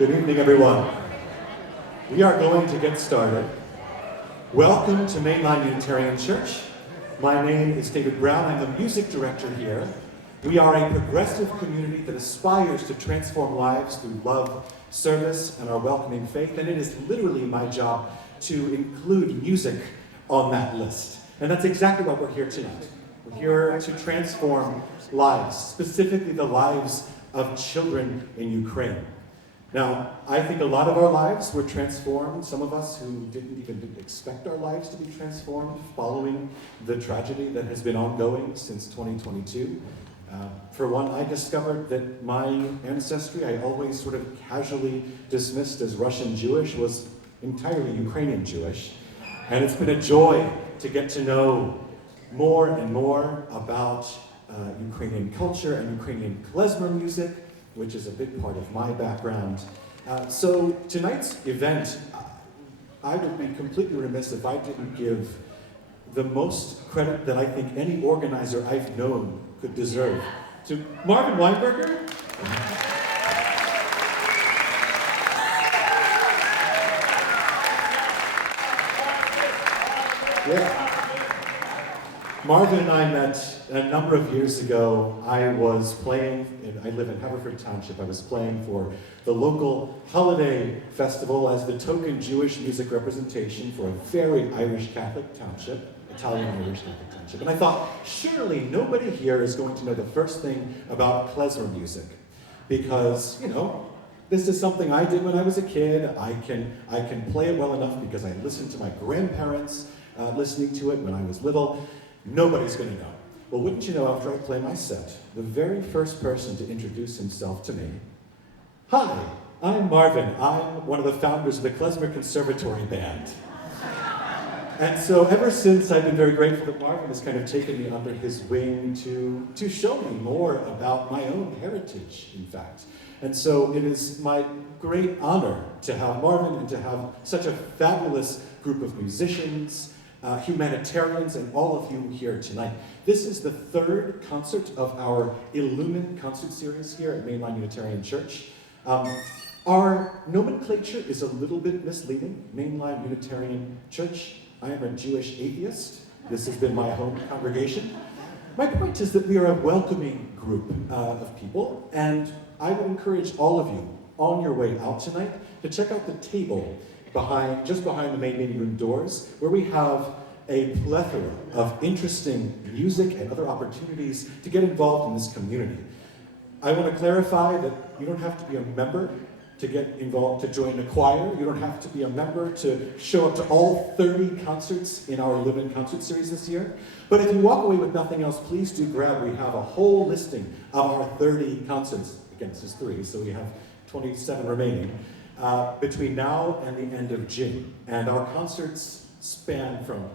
Good evening, everyone. We are going to get started. Welcome to Mainline Unitarian Church. My name is David Brown. I'm the music director here. We are a progressive community that aspires to transform lives through love, service, and our welcoming faith, and it is literally my job to include music on that list. And that's exactly what we're here tonight. We're here to transform lives, specifically the lives of children in Ukraine. Now, I think a lot of our lives were transformed, some of us who didn't even expect our lives to be transformed following the tragedy that has been ongoing since 2022. For one, I discovered that my ancestry, I always sort of casually dismissed as Russian Jewish, was entirely Ukrainian Jewish. And it's been a joy to get to know more and more about Ukrainian culture and Ukrainian klezmer music, which is a big part of my background. So tonight's event, I would be completely remiss if I didn't give the most credit that I think any organizer I've known could deserve to Marvin Weinberger. Yeah. Marvin and I met a number of years ago. I was playing, I live in Haverford Township. I was playing for the local holiday festival as the token Jewish music representation for a very Irish Catholic township, Italian Irish Catholic township. And I thought, surely nobody here is going to know the first thing about klezmer music. Because, you know, this is something I did when I was a kid. I can play it well enough because I listened to my grandparents listening to it when I was little. Nobody's going to know. Well, wouldn't you know, after I play my set, the very first person to introduce himself to me, hi, I'm Marvin. I'm one of the founders of the Klezmer Conservatory Band. And so ever since, I've been very grateful that Marvin has kind of taken me under his wing to show me more about my own heritage, in fact. And so it is my great honor to have Marvin and to have such a fabulous group of musicians, humanitarians, and all of you here tonight. This is the third concert of our Illumine concert series here at Mainline Unitarian Church. Our nomenclature is a little bit misleading. Mainline Unitarian Church. I am a Jewish atheist. This has been my home congregation. My point is that we are a welcoming group of people, and I would encourage all of you on your way out tonight to check out the table just behind the main meeting room doors, where we have a plethora of interesting music and other opportunities to get involved in this community. I want to clarify that you don't have to be a member to get involved, to join a choir. You don't have to be a member to show up to all 30 concerts in our Living Concert Series this year. But if you walk away with nothing else, please do grab. We have a whole listing of our 30 concerts. Again, this is 3, so we have 27 remaining. Between now and the end of June. And our concerts span from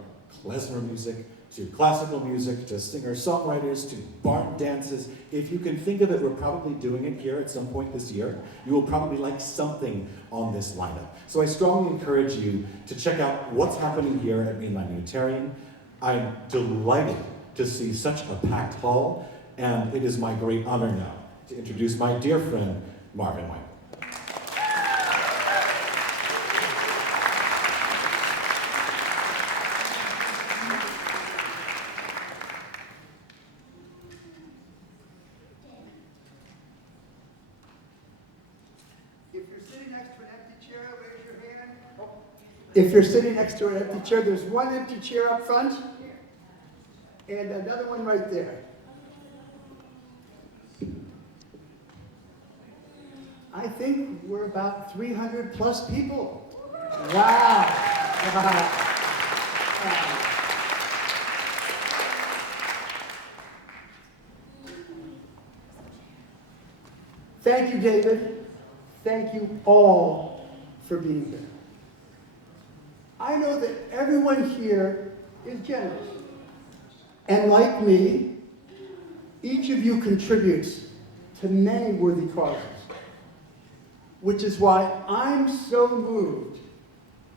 klezmer music to classical music to singer-songwriters to barn dances. If you can think of it, we're probably doing it here at some point this year. You will probably like something on this lineup. So I strongly encourage you to check out what's happening here at Mainline Unitarian. I'm delighted to see such a packed hall, and it is my great honor now to introduce my dear friend, Marvin Weinberger. If you're sitting next to an empty chair, there's one empty chair up front and another one right there. I think we're about 300 plus people. Wow. Thank you, David. Thank you all for being here. I know that everyone here is generous. And like me, each of you contributes to many worthy causes, which is why I'm so moved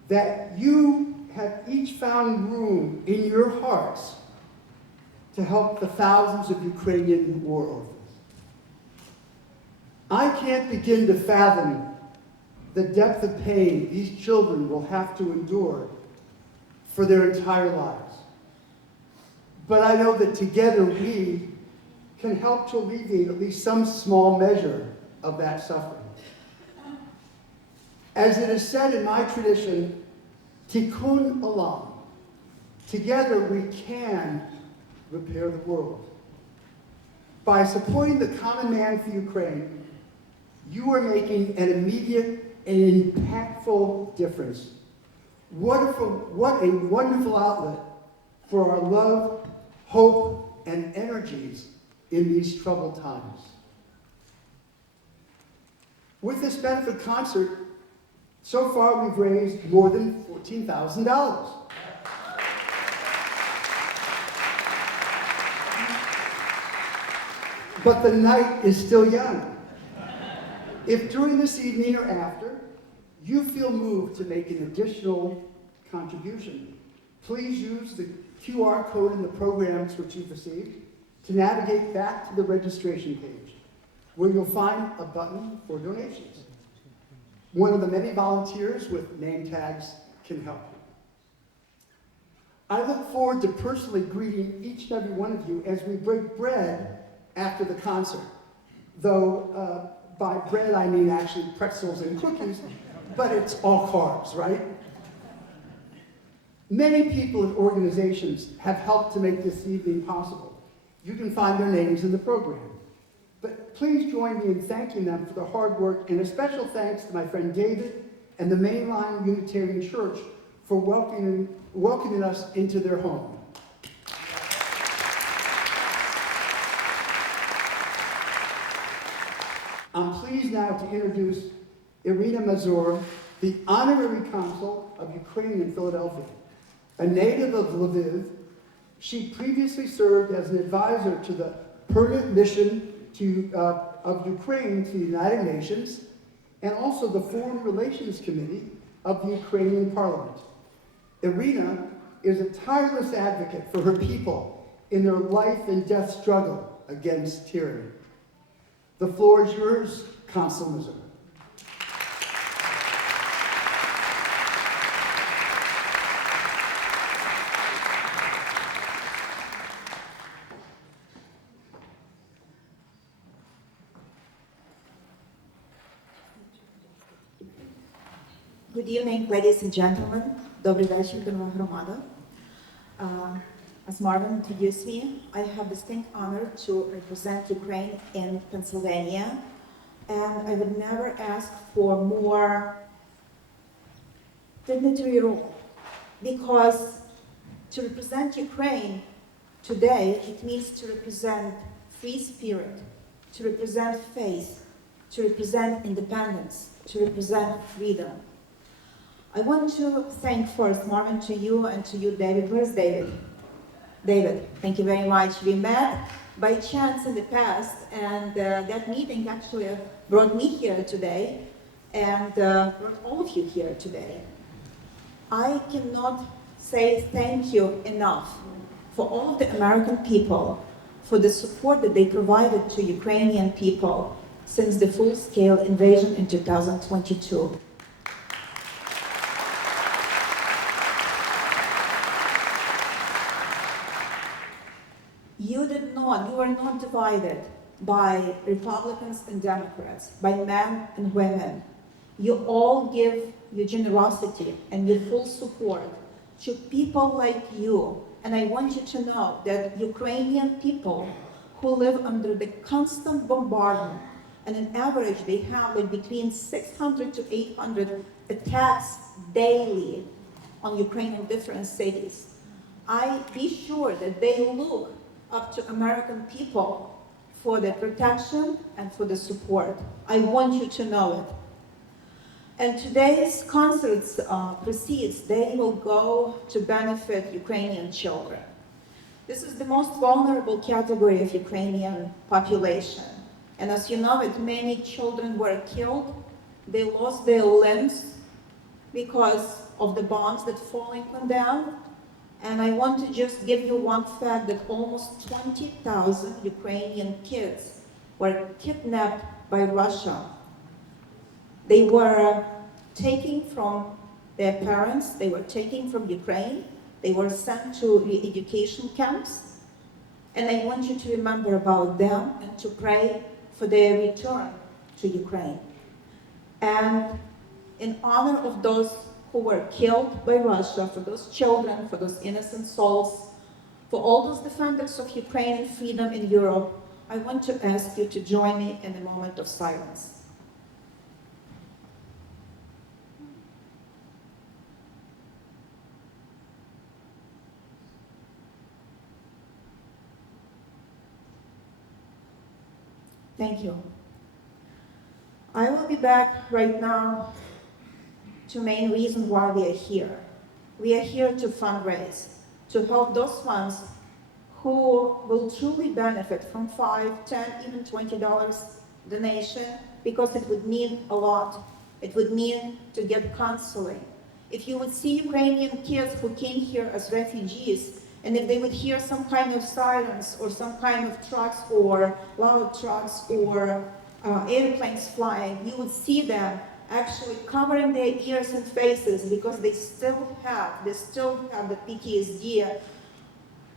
that you have each found room in your hearts to help the thousands of Ukrainian war orphans. I can't begin to fathom the depth of pain these children will have to endure for their entire lives. But I know that together we can help to alleviate at least some small measure of that suffering. As it is said in my tradition, tikkun olam, together we can repair the world. By supporting the common man for Ukraine, you are making an immediate and impactful difference. What a wonderful outlet for our love, hope, and energies in these troubled times. With this benefit concert, so far we've raised more than $14,000. But the night is still young. If during this evening or after, you feel moved to make an additional contribution, please use the QR code in the programs which you've received to navigate back to the registration page, where you'll find a button for donations. One of the many volunteers with name tags can help you. I look forward to personally greeting each and every one of you as we break bread after the concert. Though by bread I mean actually pretzels and cookies, but it's all carbs, right? Many people and organizations have helped to make this evening possible. You can find their names in the program. But please join me in thanking them for their hard work, and a special thanks to my friend David and the Mainline Unitarian Church for welcoming us into their home. I'm pleased now to introduce Iryna Mazur, the Honorary Consul of Ukraine in Philadelphia. A native of Lviv, she previously served as an advisor to the permanent mission of Ukraine to the United Nations, and also the Foreign Relations Committee of the Ukrainian Parliament. Iryna is a tireless advocate for her people in their life and death struggle against tyranny. The floor is yours, Consul Mazur. Good evening, ladies and gentlemen. Добрий вечір, дорога громада. As Marvin introduced me, I have the distinct honor to represent Ukraine in Pennsylvania, and I would never ask for more dignitary role, because to represent Ukraine today, it means to represent free spirit, to represent faith, to represent independence, to represent freedom. I want to thank first Marvin, to you, and to you, David. Where's David? David, thank you very much. We met by chance in the past, and that meeting actually brought me here today, and brought all of you here today. I cannot say thank you enough for all of the American people, for the support that they provided to Ukrainian people since the full-scale invasion in 2022. You were not divided by Republicans and Democrats, by men and women. You all give your generosity and your full support to people like you. And I want you to know that Ukrainian people who live under the constant bombardment, and on average they have like between 600 to 800 attacks daily on Ukrainian different cities. I be sure that they look up to American people for the protection and for the support. I want you to know it. And today's concerts proceeds, they will go to benefit Ukrainian children. This is the most vulnerable category of Ukrainian population. And as you know it, many children were killed. They lost their limbs because of the bombs that falling on them. And I want to just give you one fact that almost 20,000 Ukrainian kids were kidnapped by Russia. They were taking from their parents, they were taken from Ukraine, they were sent to re-education camps, and I want you to remember about them and to pray for their return to Ukraine. And in honor of those who were killed by Russia, for those children, for those innocent souls, for all those defenders of Ukrainian freedom in Europe, I want to ask you to join me in a moment of silence. Thank you. I will be back right now to main reason why we are here. We are here to fundraise, to help those ones who will truly benefit from $5, $10, even $20 donation, because it would mean a lot. It would mean to get counseling. If you would see Ukrainian kids who came here as refugees, and if they would hear some kind of sirens or some kind of trucks or loud trucks or airplanes flying, you would see them actually covering their ears and faces because they still have the PTSD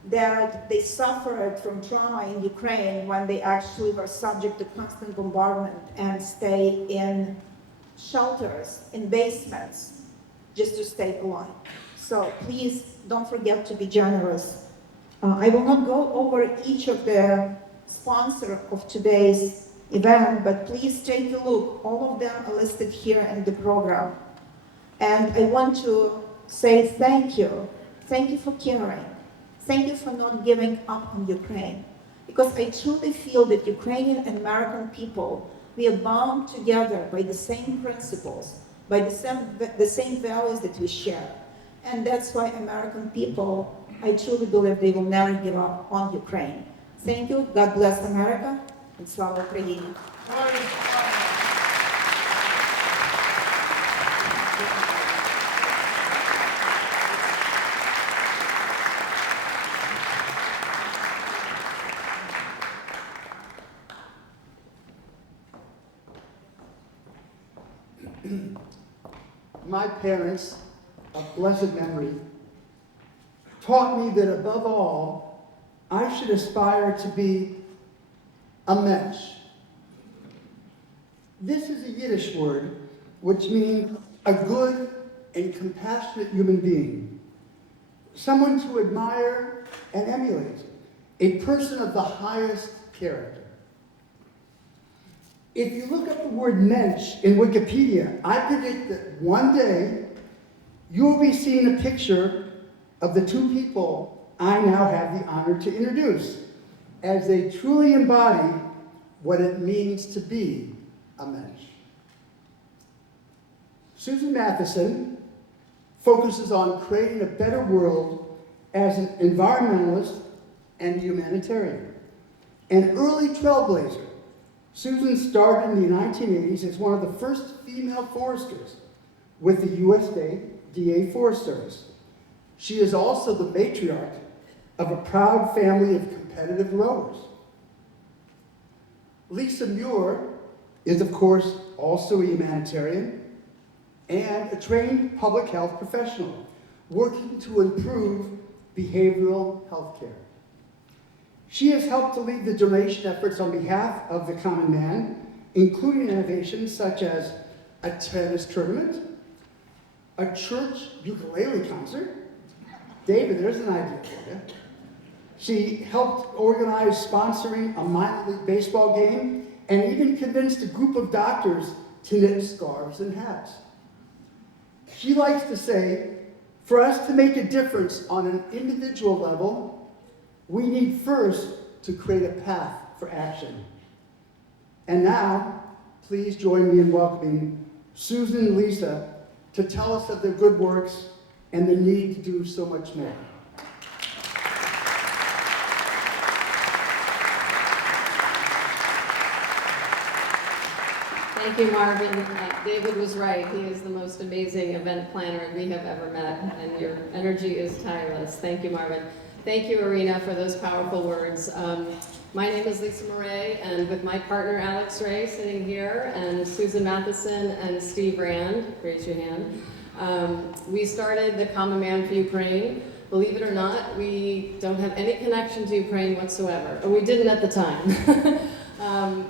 that they suffered from trauma in Ukraine when they actually were subject to constant bombardment and stay in shelters, in basements, just to stay alive. So please don't forget to be generous. I will not go over each of the sponsors of today's event, but please take a look. All of them are listed here in the program. And I want to say thank you. Thank you for caring. Thank you for not giving up on Ukraine. Because I truly feel that Ukrainian and American people, we are bound together by the same principles, by the same values that we share. And that's why American people, I truly believe they will never give up on Ukraine. Thank you. God bless America. And Slava Ukraini. My parents, of blessed memory, taught me that above all, I should aspire to be a mensch. This is a Yiddish word which means a good and compassionate human being, someone to admire and emulate, a person of the highest character. If you look up the word mensch in Wikipedia, I predict that one day you will be seeing a picture of the two people I now have the honor to introduce, as they truly embody what it means to be a mensch. Susan Mathison focuses on creating a better world as an environmentalist and humanitarian. An early trailblazer, Susan started in the 1980s as one of the first female foresters with the USDA Forest Service. She is also the matriarch of a proud family of competitive rowers. Lisa Mure is, of course, also a humanitarian and a trained public health professional working to improve behavioral health care. She has helped to lead the donation efforts on behalf of the common man, including innovations such as a tennis tournament, a church ukulele concert. David, there's an idea for you. She helped organize sponsoring a minor league baseball game and even convinced a group of doctors to knit scarves and hats. She likes to say, for us to make a difference on an individual level, we need first to create a path for action. And now, please join me in welcoming Susan and Lisa to tell us of their good works and the need to do so much more. Thank you, Marvin. David was right. He is the most amazing event planner we have ever met, and your energy is tireless. Thank you, Marvin. Thank you, Iryna, for those powerful words. My name is Lisa Murray, and with my partner Alex Ray sitting here, and Susan Mathison and Steve Rand, raise your hand, we started the Common Man for Ukraine. Believe it or not, we don't have any connection to Ukraine whatsoever, or we didn't at the time.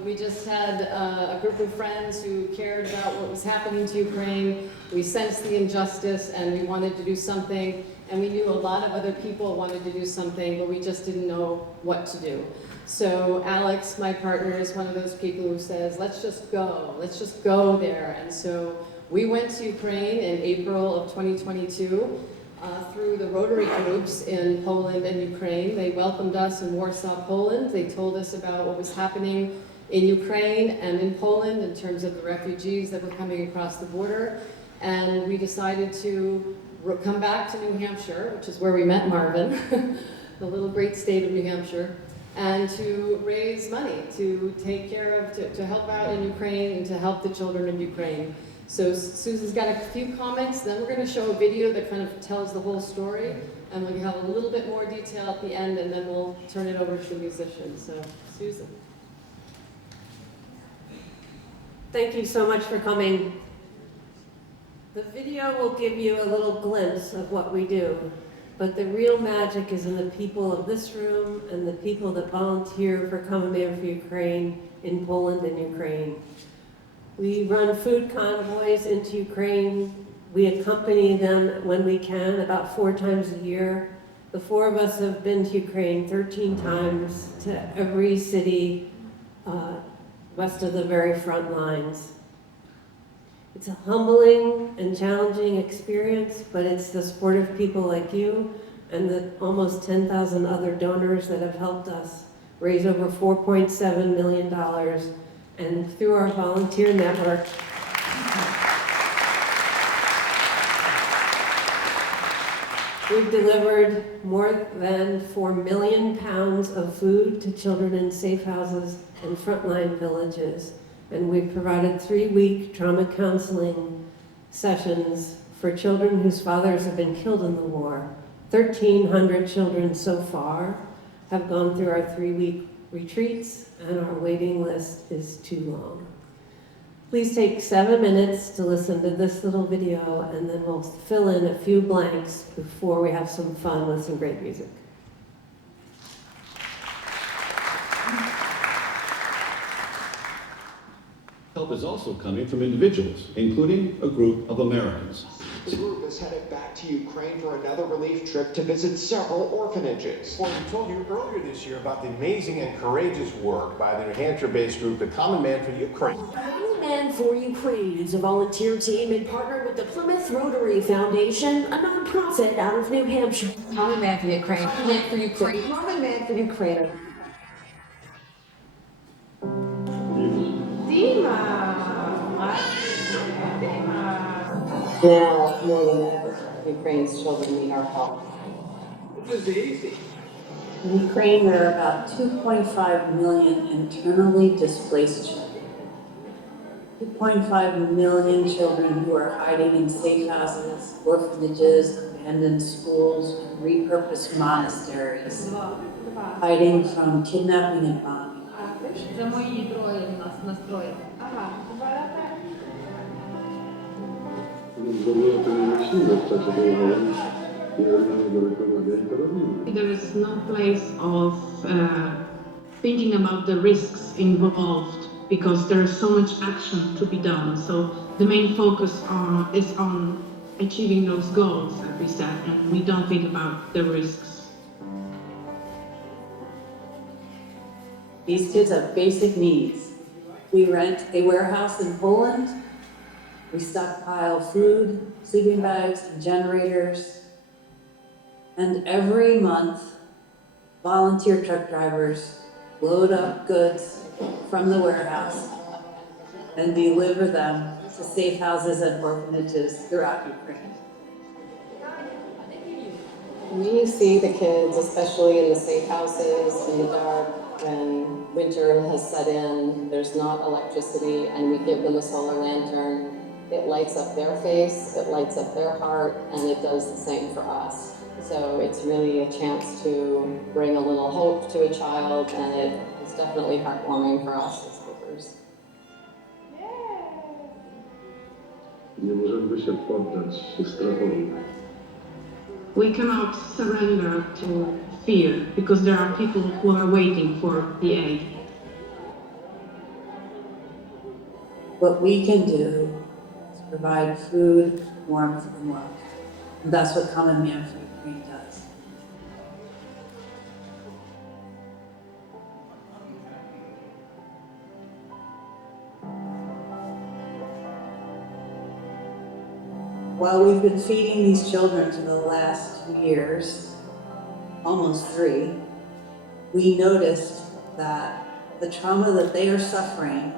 We just had a group of friends who cared about what was happening to Ukraine. We sensed the injustice and we wanted to do something, and we knew a lot of other people wanted to do something, but we just didn't know what to do. So Alex, my partner, is one of those people who says, let's just go there. And so we went to Ukraine in April of 2022 through the Rotary groups in Poland and Ukraine. They welcomed us in Warsaw, Poland. They told us about what was happening in Ukraine and in Poland in terms of the refugees that were coming across the border. And we decided to come back to New Hampshire, which is where we met Marvin, the little great state of New Hampshire, and to raise money, to take care of, to help out in Ukraine and to help the children of Ukraine. So Susan's got a few comments, then we're going to show a video that kind of tells the whole story, and we'll have a little bit more detail at the end, and then we'll turn it over to the musicians. So, Susan. Thank you so much for coming. The video will give you a little glimpse of what we do, but the real magic is in the people of this room and the people that volunteer for Common Man for Ukraine in Poland and Ukraine. We run food convoys into Ukraine. We accompany them when we can, about 4 times a year. The 4 of us have been to Ukraine 13 times, to every city west of the very front lines. It's a humbling and challenging experience, but it's the support of people like you and the almost 10,000 other donors that have helped us raise over $4.7 million. And through our volunteer network, we've delivered more than 4 million pounds of food to children in safe houses and frontline villages. And we've provided 3-week trauma counseling sessions for children whose fathers have been killed in the war. 1,300 children so far have gone through our 3-week retreats, and our waiting list is too long. Please take 7 minutes to listen to this little video, and then we'll fill in a few blanks before we have some fun with some great music. Help is also coming from individuals, including a group of Americans. The group is headed back to Ukraine for another relief trip to visit several orphanages. Well, we told you earlier this year about the amazing and courageous work by the New Hampshire-based group, the Common Man for Ukraine. Common Man for Ukraine is a volunteer team and partnered with the Plymouth Rotary Foundation, a nonprofit out of New Hampshire. Common Man for Ukraine. Common Man for Ukraine. Common Man for Ukraine. Now, more than ever, Ukraine's children need our help. In Ukraine, there are about 2.5 million internally displaced children. 2.5 million children who are hiding in safe houses, orphanages, abandoned schools, and repurposed monasteries, hiding from kidnapping and bombing. There is no place of thinking about the risks involved because there is so much action to be done. So the main focus is on achieving those goals that we set, and we don't think about the risks. These kids have basic needs. We rent a warehouse in Poland. We stockpile food, sleeping bags, and generators. And every month, volunteer truck drivers load up goods from the warehouse and deliver them to safe houses and orphanages throughout Ukraine. We see the kids, especially in the safe houses, in the dark, when winter has set in, there's not electricity, and we give them a solar lantern. It lights up their face, it lights up their heart, and it does the same for us. So it's really a chance to bring a little hope to a child, and it it's definitely heartwarming for us as speakers. We cannot surrender to fear because there are people who are waiting for the aid. What we can do is provide food, warmth, and love. And that's what Common Man for Ukraine does. While we've been feeding these children for the last 2 years, almost 3, we noticed that the trauma that they are suffering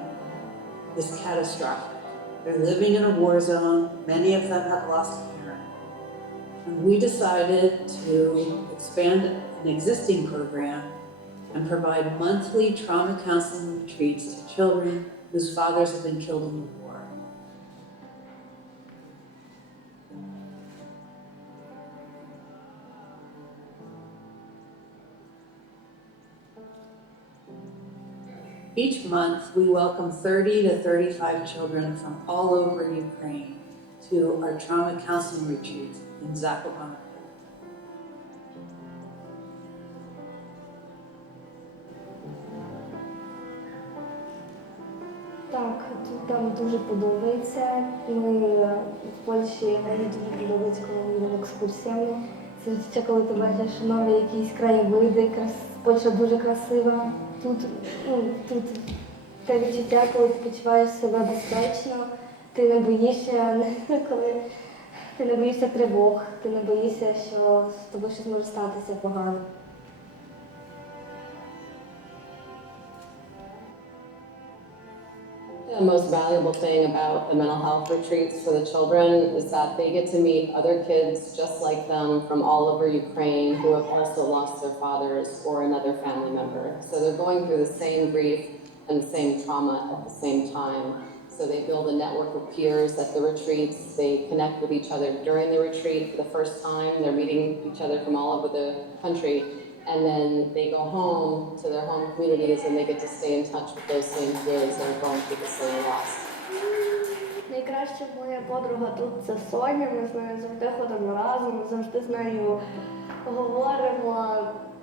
is catastrophic. They're living in a war zone. Many of them have lost a parent. And we decided to expand an existing program and provide monthly trauma counseling retreats to children whose fathers have been killed in the war. Each month, we welcome 30 to 35 children from all over Ukraine to our trauma counseling retreats in Zakopane. Так, тут нам дуже подобається. Ми в Польщі мені дуже подобається, коли ми їдемо екскурсіями. Це ще коли ти бачиш нові якісь краєвиди, Польща дуже красива. Тут те відчуття, коли ти почуваєш себе безпечно, ти не боїшся, коли ти не боїшся тривог, ти не боїшся, що з тобою щось може статися погано. The most valuable thing about the mental health retreats for the children is that they get to meet other kids just like them from all over Ukraine who have also lost their fathers or another family member. So they're going through the same grief and the same trauma at the same time. So they build a network of peers at the retreats. They connect with each other during the retreat for the first time. They're meeting each other from all over the country. And then they go home to their home communities and they get to stay in touch with those same peers that are going through the same loss. Найкраща моя подруга тут це Соня, ми з нею завжди ходимо разом, ми завжди з нею говоримо,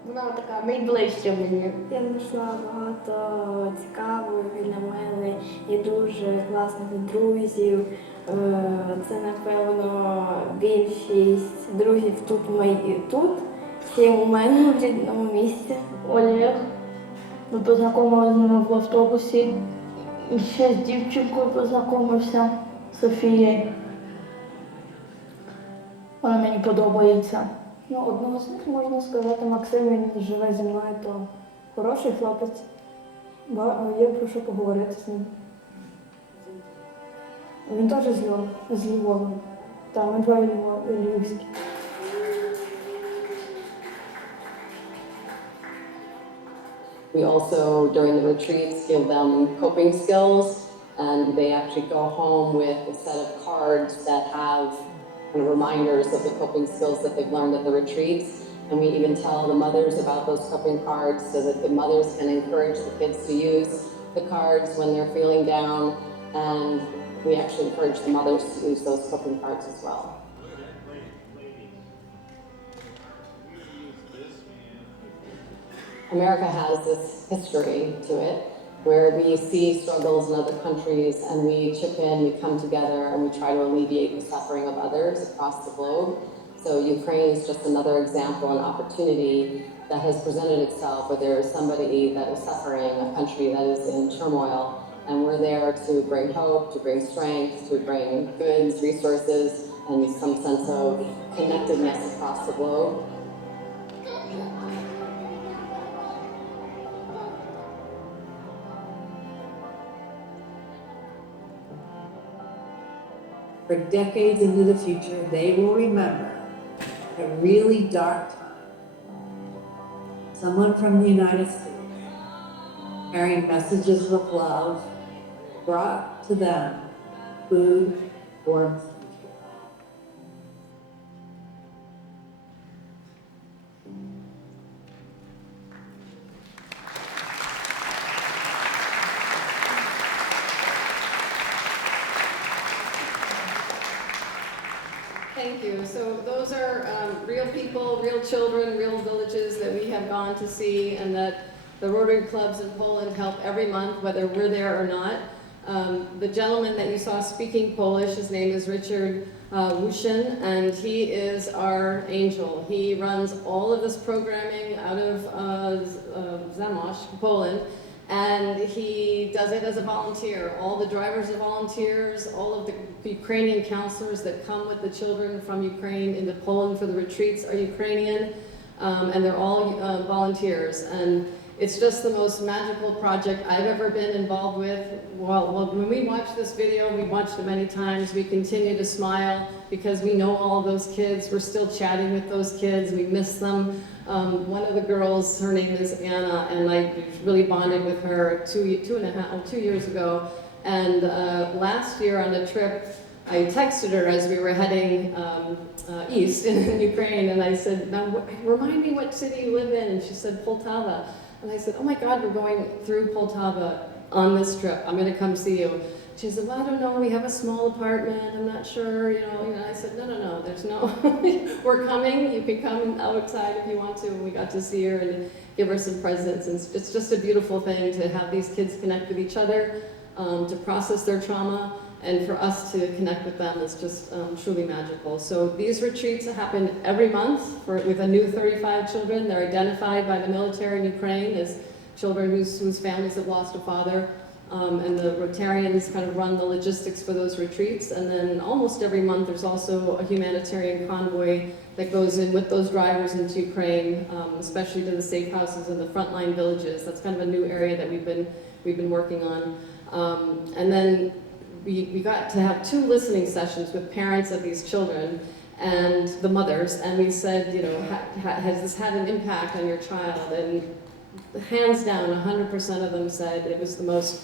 вона така найближча мені. Я знайшла багато цікавих для мене і дуже класних друзів. Це, напевно, більшість друзів тут. Всі у мене в рідному місці. Олег. Ми познайомилися з ними в автобусі. І ще з дівчинкою познайомився, Софією. Вона мені подобається. Одного з них, можна сказати, Максим, він живе зі мною, то хороший хлопець. Я прошу поговорити з ним. Він теж з Львова. Так, ми двоє львівські. We also, during the retreats, give them coping skills, and they actually go home with a set of cards that have kind of reminders of the coping skills that they've learned at the retreats. And we even tell the mothers about those coping cards so that the mothers can encourage the kids to use the cards when they're feeling down, and we actually encourage the mothers to use those coping cards as well. America has this history to it where we see struggles in other countries and we chip in, we come together, and we try to alleviate the suffering of others across the globe. So Ukraine is just another example and opportunity that has presented itself where there is somebody that is suffering, a country that is in turmoil, and we're there to bring hope, to bring strength, to bring goods, resources, and some sense of connectedness across the globe. For decades into the future, they will remember a really dark time. Someone from the United States carrying messages of love brought to them food, warmth, and care. Thank you. So those are real people, real children, real villages that we have gone to see, and that the Rotary clubs in Poland help every month, whether we're there or not. The gentleman that you saw speaking Polish, his name is Richard Wushin, and he is our angel. He runs all of this programming out of Zamość, Poland, and he does it as a volunteer. All the drivers are volunteers, all of the Ukrainian counselors that come with the children from Ukraine into Poland for the retreats are Ukrainian, and they're all volunteers. And it's just the most magical project I've ever been involved with. Well, when we watch this video, we watched it many times, we continue to smile because we know all of those kids. We're still chatting with those kids, we miss them. One of the girls, her name is Anna, and I really bonded with her 2 years ago. And last year on a trip, I texted her as we were heading east in Ukraine, and I said, now remind me what city you live in, and she said Poltava. And I said, oh my God, we're going through Poltava on this trip. I'm gonna come see you. She said, well, I don't know, we have a small apartment, I'm not sure, you know. And I said, no, there's no, we're coming, you can come outside if you want to. And we got to see her and give her some presents. And it's just a beautiful thing to have these kids connect with each other, to process their trauma, and for us to connect with them is just truly magical. So these retreats happen every month with a new 35 children. They're identified by the military in Ukraine as children whose families have lost a father. And the Rotarians kind of run the logistics for those retreats. And then almost every month there's also a humanitarian convoy that goes in with those drivers into Ukraine, especially to the safe houses and the frontline villages. That's kind of a new area that we've been working on. And then we got to have 2 listening sessions with parents of these children and the mothers, and we said, you know, has this had an impact on your child? And hands down, 100% of them said it was the most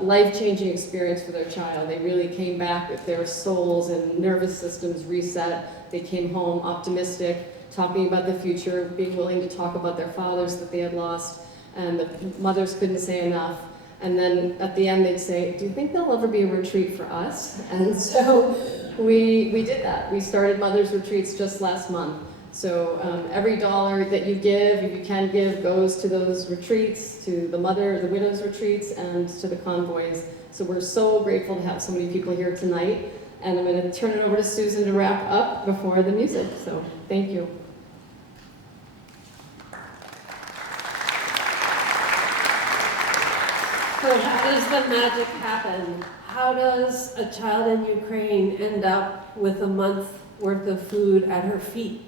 life-changing experience for their child. They really came back with their souls and nervous systems reset. They came home optimistic, talking about the future, being willing to talk about their fathers that they had lost, and the mothers couldn't say enough. And then at the end they'd say, do you think there'll ever be a retreat for us? And so we did that. We started Mothers Retreats just last month. So every dollar that you give, if you can give, goes to those retreats, to the widows' retreats, and to the convoys. So we're so grateful to have so many people here tonight. And I'm going to turn it over to Susan to wrap up before the music. So thank you. So how does the magic happen? How does a child in Ukraine end up with a month worth of food at her feet?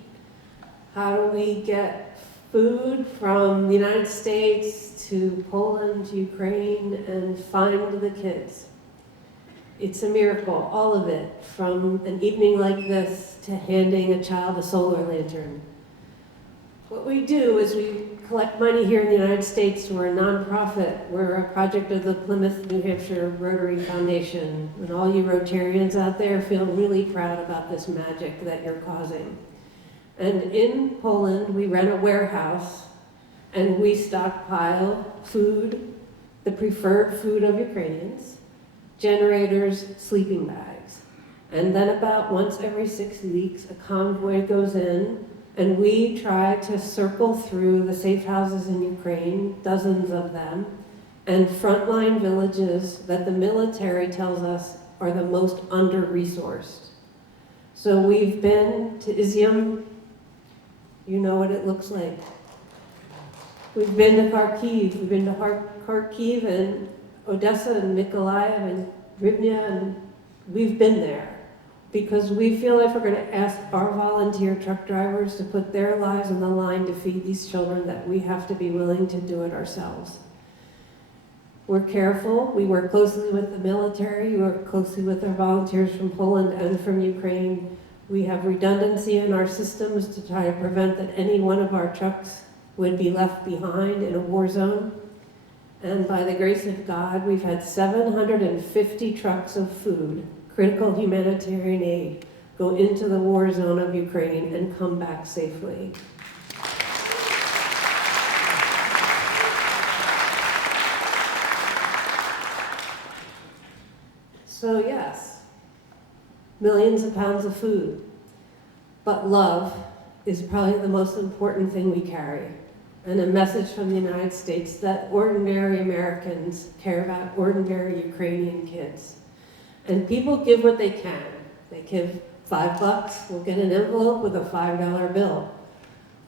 How do we get food from the United States to Poland, to Ukraine, and find the kids? It's a miracle, all of it, from an evening like this to handing a child a solar lantern. What we do is we collect money here in the United States. We're a nonprofit. We're a project of the Plymouth, New Hampshire Rotary Foundation. And all you Rotarians out there feel really proud about this magic that you're causing. And in Poland, we rent a warehouse and we stockpile food, the preferred food of Ukrainians, generators, sleeping bags. And then about once every 6 weeks, a convoy goes in and we try to circle through the safe houses in Ukraine, dozens of them, and frontline villages that the military tells us are the most under-resourced. So we've been to Izium, you know what it looks like. We've been to Kharkiv, we've been to Kharkiv and Odessa and Mykola and Rivne, and we've been there. Because we feel if we're going to ask our volunteer truck drivers to put their lives on the line to feed these children, that we have to be willing to do it ourselves. We're careful. We work closely with the military. We work closely with our volunteers from Poland and from Ukraine. We have redundancy in our systems to try to prevent that any one of our trucks would be left behind in a war zone. And by the grace of God, we've had 750 trucks of food, critical humanitarian aid, go into the war zone of Ukraine and come back safely. So yes, millions of pounds of food. But love is probably the most important thing we carry, and a message from the United States that ordinary Americans care about ordinary Ukrainian kids. And people give what they can. They give $5, we'll get an envelope with a $5 bill.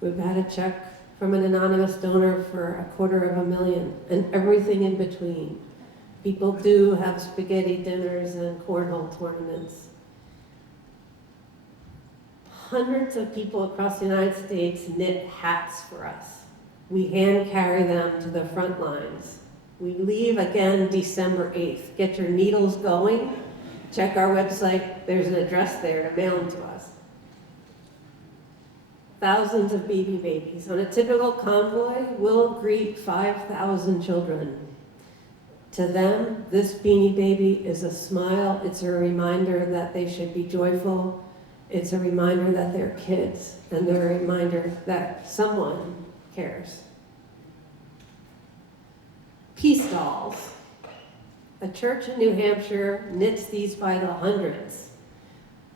We've had a check from an anonymous donor for $250,000, and everything in between. People do have spaghetti dinners and cornhole tournaments. Hundreds of people across the United States knit hats for us. We hand carry them to the front lines. We leave again December 8th. Get your needles going. Check our website. There's an address there to mail them to us. Thousands of babies. On a typical convoy, we'll greet 5,000 children. To them, this Beanie Baby is a smile. It's a reminder that they should be joyful. It's a reminder that they're kids, and they're a reminder that someone cares. Peace dolls. A church in New Hampshire knits these by the hundreds.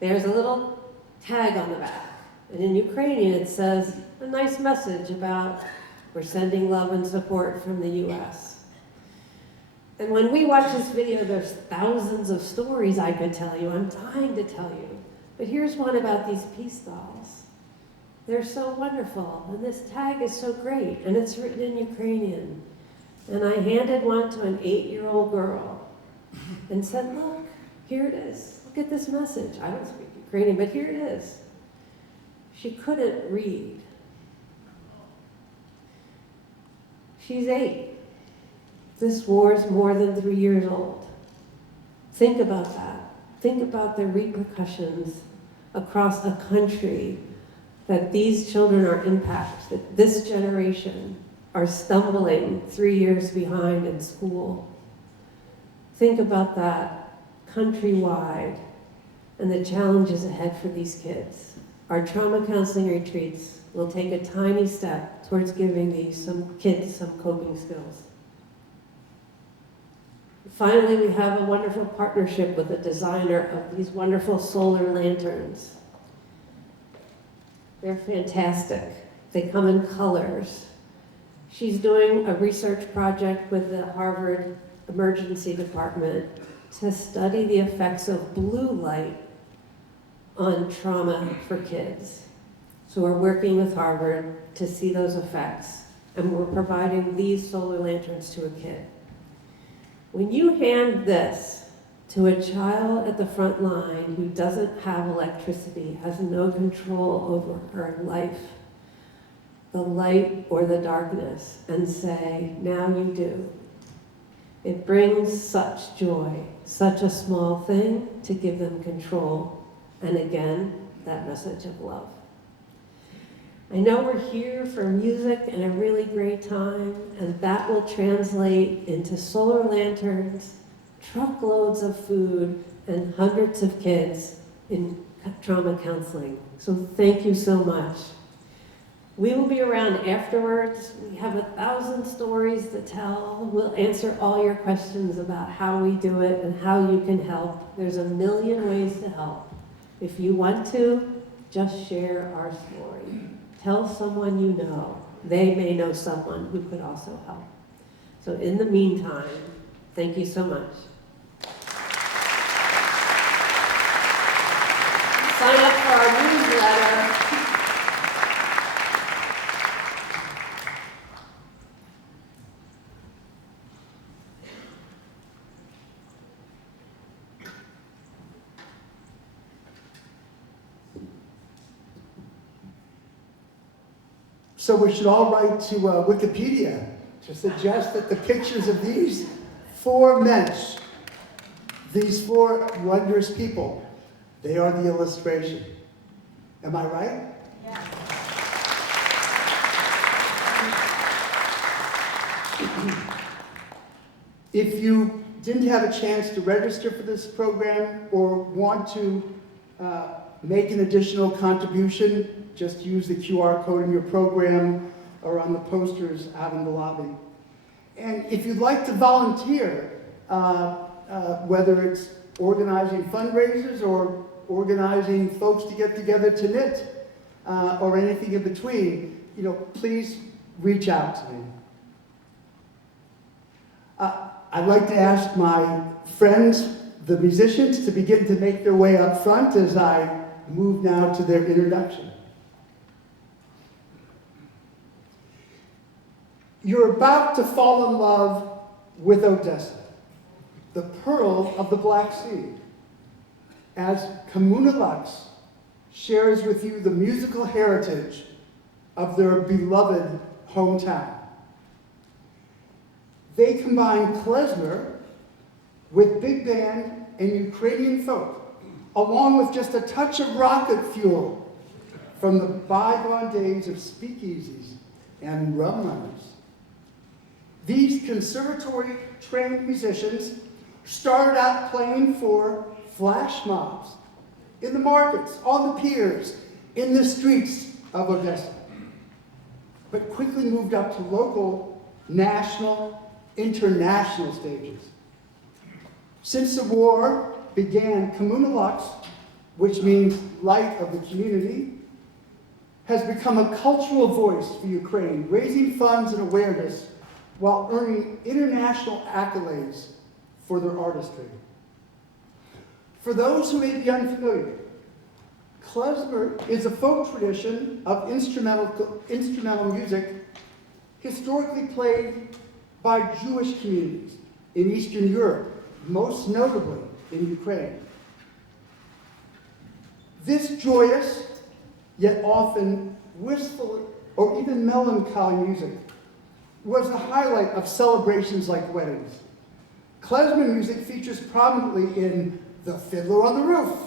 There's a little tag on the back, and in Ukrainian it says a nice message about we're sending love and support from the US. And when we watch this video, there's thousands of stories I could tell you. I'm dying to tell you. But here's one about these peace dolls. They're so wonderful, and this tag is so great, and it's written in Ukrainian. And I handed one to an 8-year-old girl and said, look, here it is. Look at this message. I don't speak Ukrainian, but here it is. She couldn't read. She's 8. This war is more than 3 years old. Think about that. Think about the repercussions across a country that these children are impacted, that this generation are stumbling 3 years behind in school. Think about that countrywide and the challenges ahead for these kids. Our trauma counseling retreats will take a tiny step towards giving these kids some coping skills. Finally, we have a wonderful partnership with the designer of these wonderful solar lanterns. They're fantastic. They come in colors. She's doing a research project with the Harvard Emergency Department to study the effects of blue light on trauma for kids. So we're working with Harvard to see those effects, and we're providing these solar lanterns to a kid. When you hand this to a child at the front line who doesn't have electricity, has no control over her life, the light or the darkness, and say, now you do. It brings such joy, such a small thing to give them control. And again, that message of love. I know we're here for music and a really great time, and that will translate into solar lanterns, truckloads of food, and hundreds of kids in trauma counseling. So thank you so much. We will be around afterwards. We have 1,000 stories to tell. We'll answer all your questions about how we do it and how you can help. There's 1 million ways to help. If you want to, just share our story. Tell someone you know. They may know someone who could also help. So in the meantime, thank you so much. Sign up for our newsletter. So we should all write to Wikipedia to suggest that the pictures of these 4 mensch, these 4 wondrous people, they are the illustration. Am I right? Yeah. If you didn't have a chance to register for this program or want to make an additional contribution, just use the QR code in your program or on the posters out in the lobby. And if you'd like to volunteer, whether it's organizing fundraisers or organizing folks to get together to knit, or anything in between, please reach out to me. I'd like to ask my friends, the musicians, to begin to make their way up front as I move now to their introduction. You're about to fall in love with Odessa, the pearl of the Black Sea, as Kommuna Lux shares with you the musical heritage of their beloved hometown. They combine klezmer with big band and Ukrainian folk, along with just a touch of rocket fuel from the bygone days of speakeasies and rum runners. These conservatory-trained musicians started out playing for flash mobs, in the markets, on the piers, in the streets of Odessa, but quickly moved up to local, national, international stages. Since the war began, Kommuna Lux, which means light of the community, has become a cultural voice for Ukraine, raising funds and awareness while earning international accolades for their artistry. For those who may be unfamiliar, klezmer is a folk tradition of instrumental music historically played by Jewish communities in Eastern Europe, most notably in Ukraine. This joyous, yet often wistful or even melancholy music was the highlight of celebrations like weddings. Klezmer music features prominently in The Fiddler on the Roof.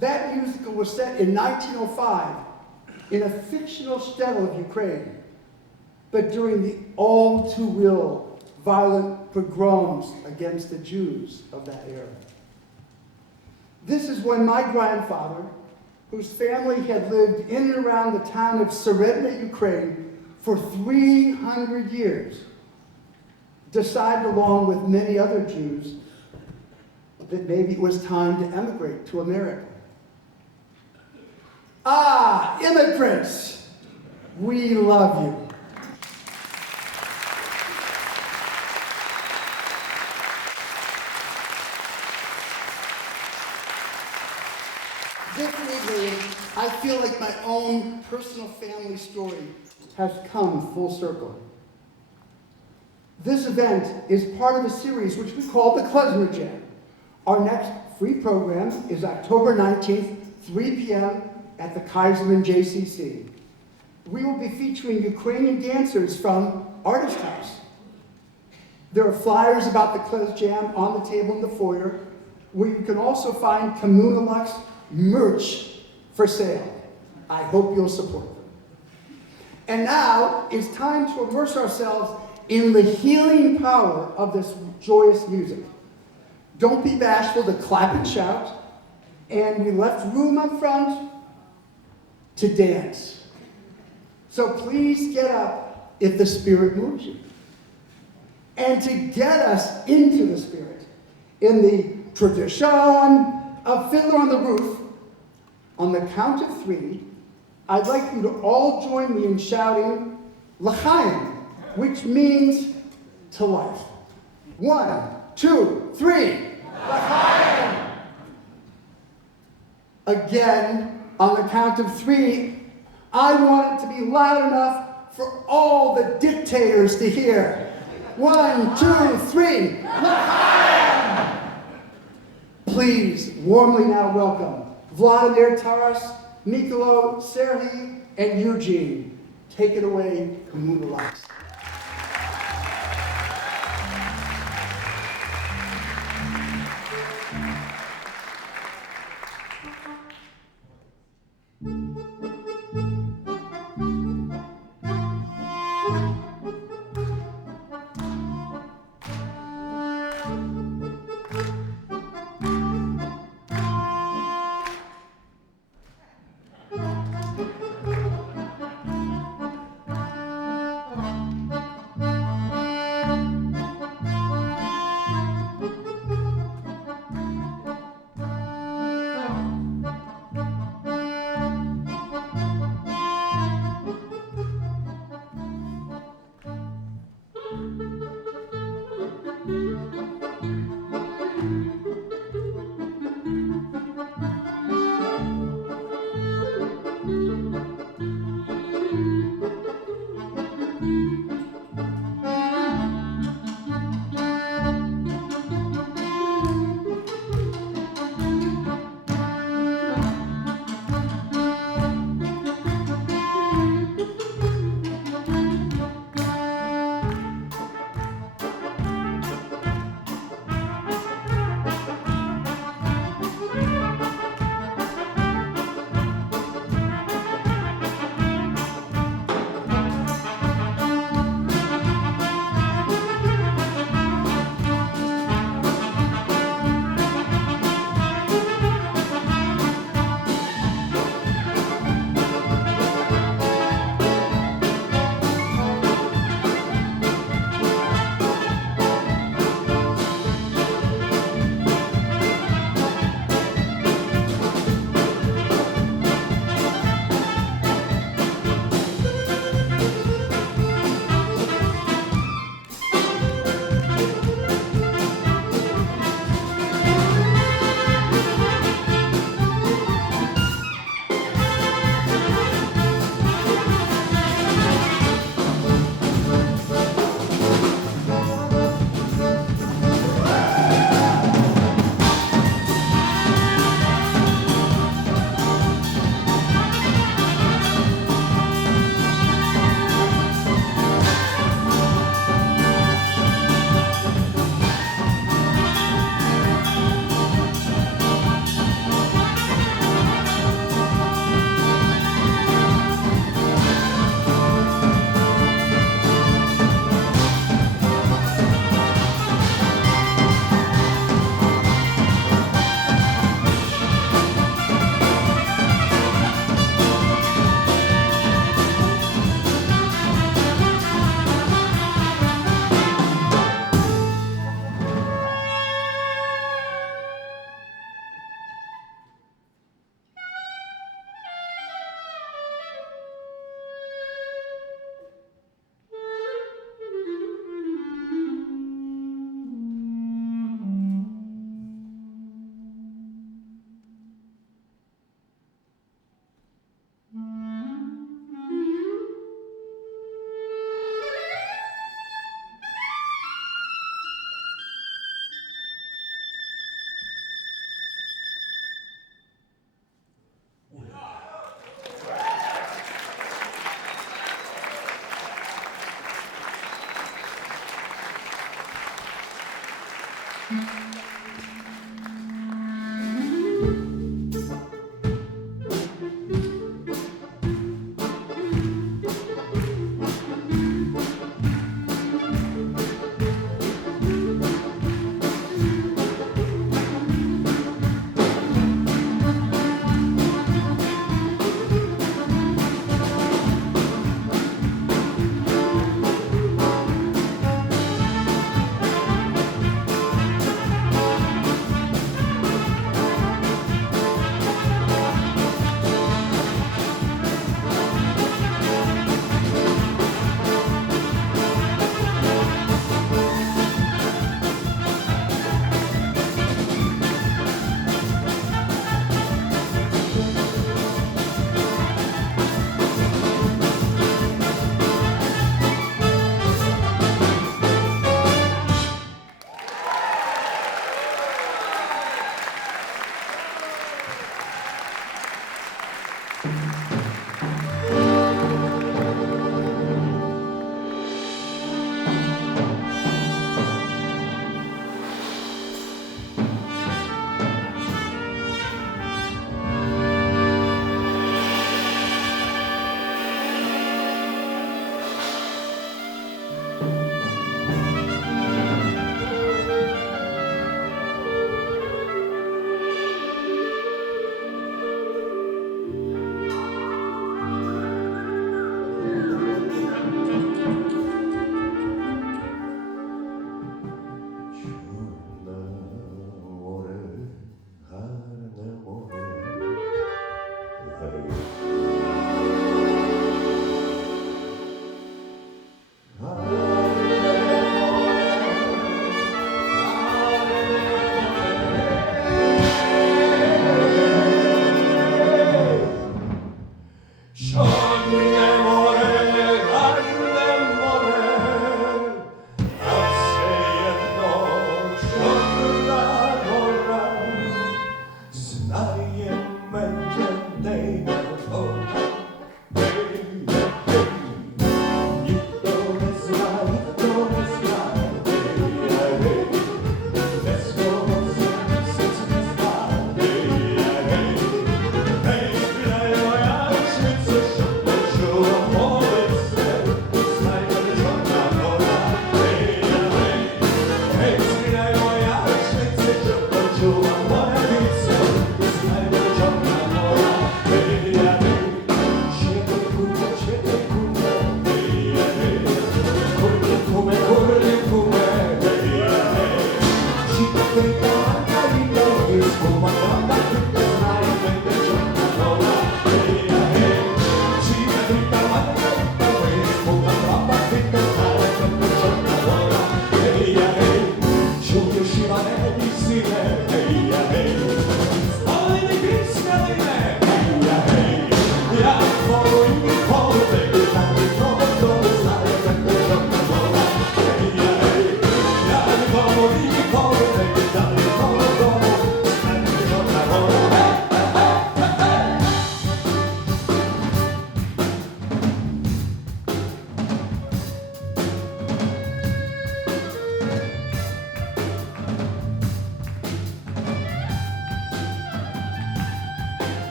That musical was set in 1905 in a fictional shtetl of Ukraine, but during the all too real violent pogroms against the Jews of that era. This is when my grandfather, whose family had lived in and around the town of Sept, Ukraine, for 300 years, decided, along with many other Jews, that maybe it was time to emigrate to America. Ah, immigrants, we love you. Differently, I feel like my own personal family story has come full circle. This event is part of a series which we call the Klezmer Jam. Our next free program is October 19th, 3 p.m. at the Kaiserman JCC. We will be featuring Ukrainian dancers from Artist House. There are flyers about the Klez Jam on the table in the foyer, where you can also find Kommuna Lux merch for sale. I hope you'll support them. And now it's time to immerse ourselves in the healing power of this joyous music. Don't be bashful to clap and shout. And we left room up front to dance. So please get up if the Spirit moves you. And to get us into the Spirit, in the tradition of Fiddler on the Roof, on the count of 3, I'd like you to all join me in shouting L'chaim, which means to life. 1, 2, 3. L'chaim! Again, on the count of 3, I want it to be loud enough for all the dictators to hear. 1, 2, 3. L'chaim! Please warmly now welcome Volodymyr, Taras, Mykola, Serhii, and Eugene. Take it away, Kommuna Lux.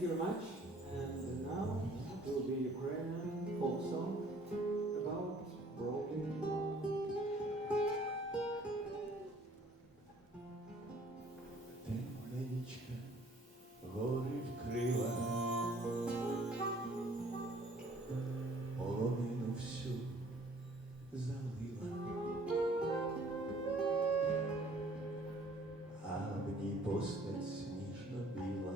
you very much. And now it will be Ukrainian folk song about broken. Темна нічка гори вкрила, полонину всю залила, а в ній постать сніжно-біла,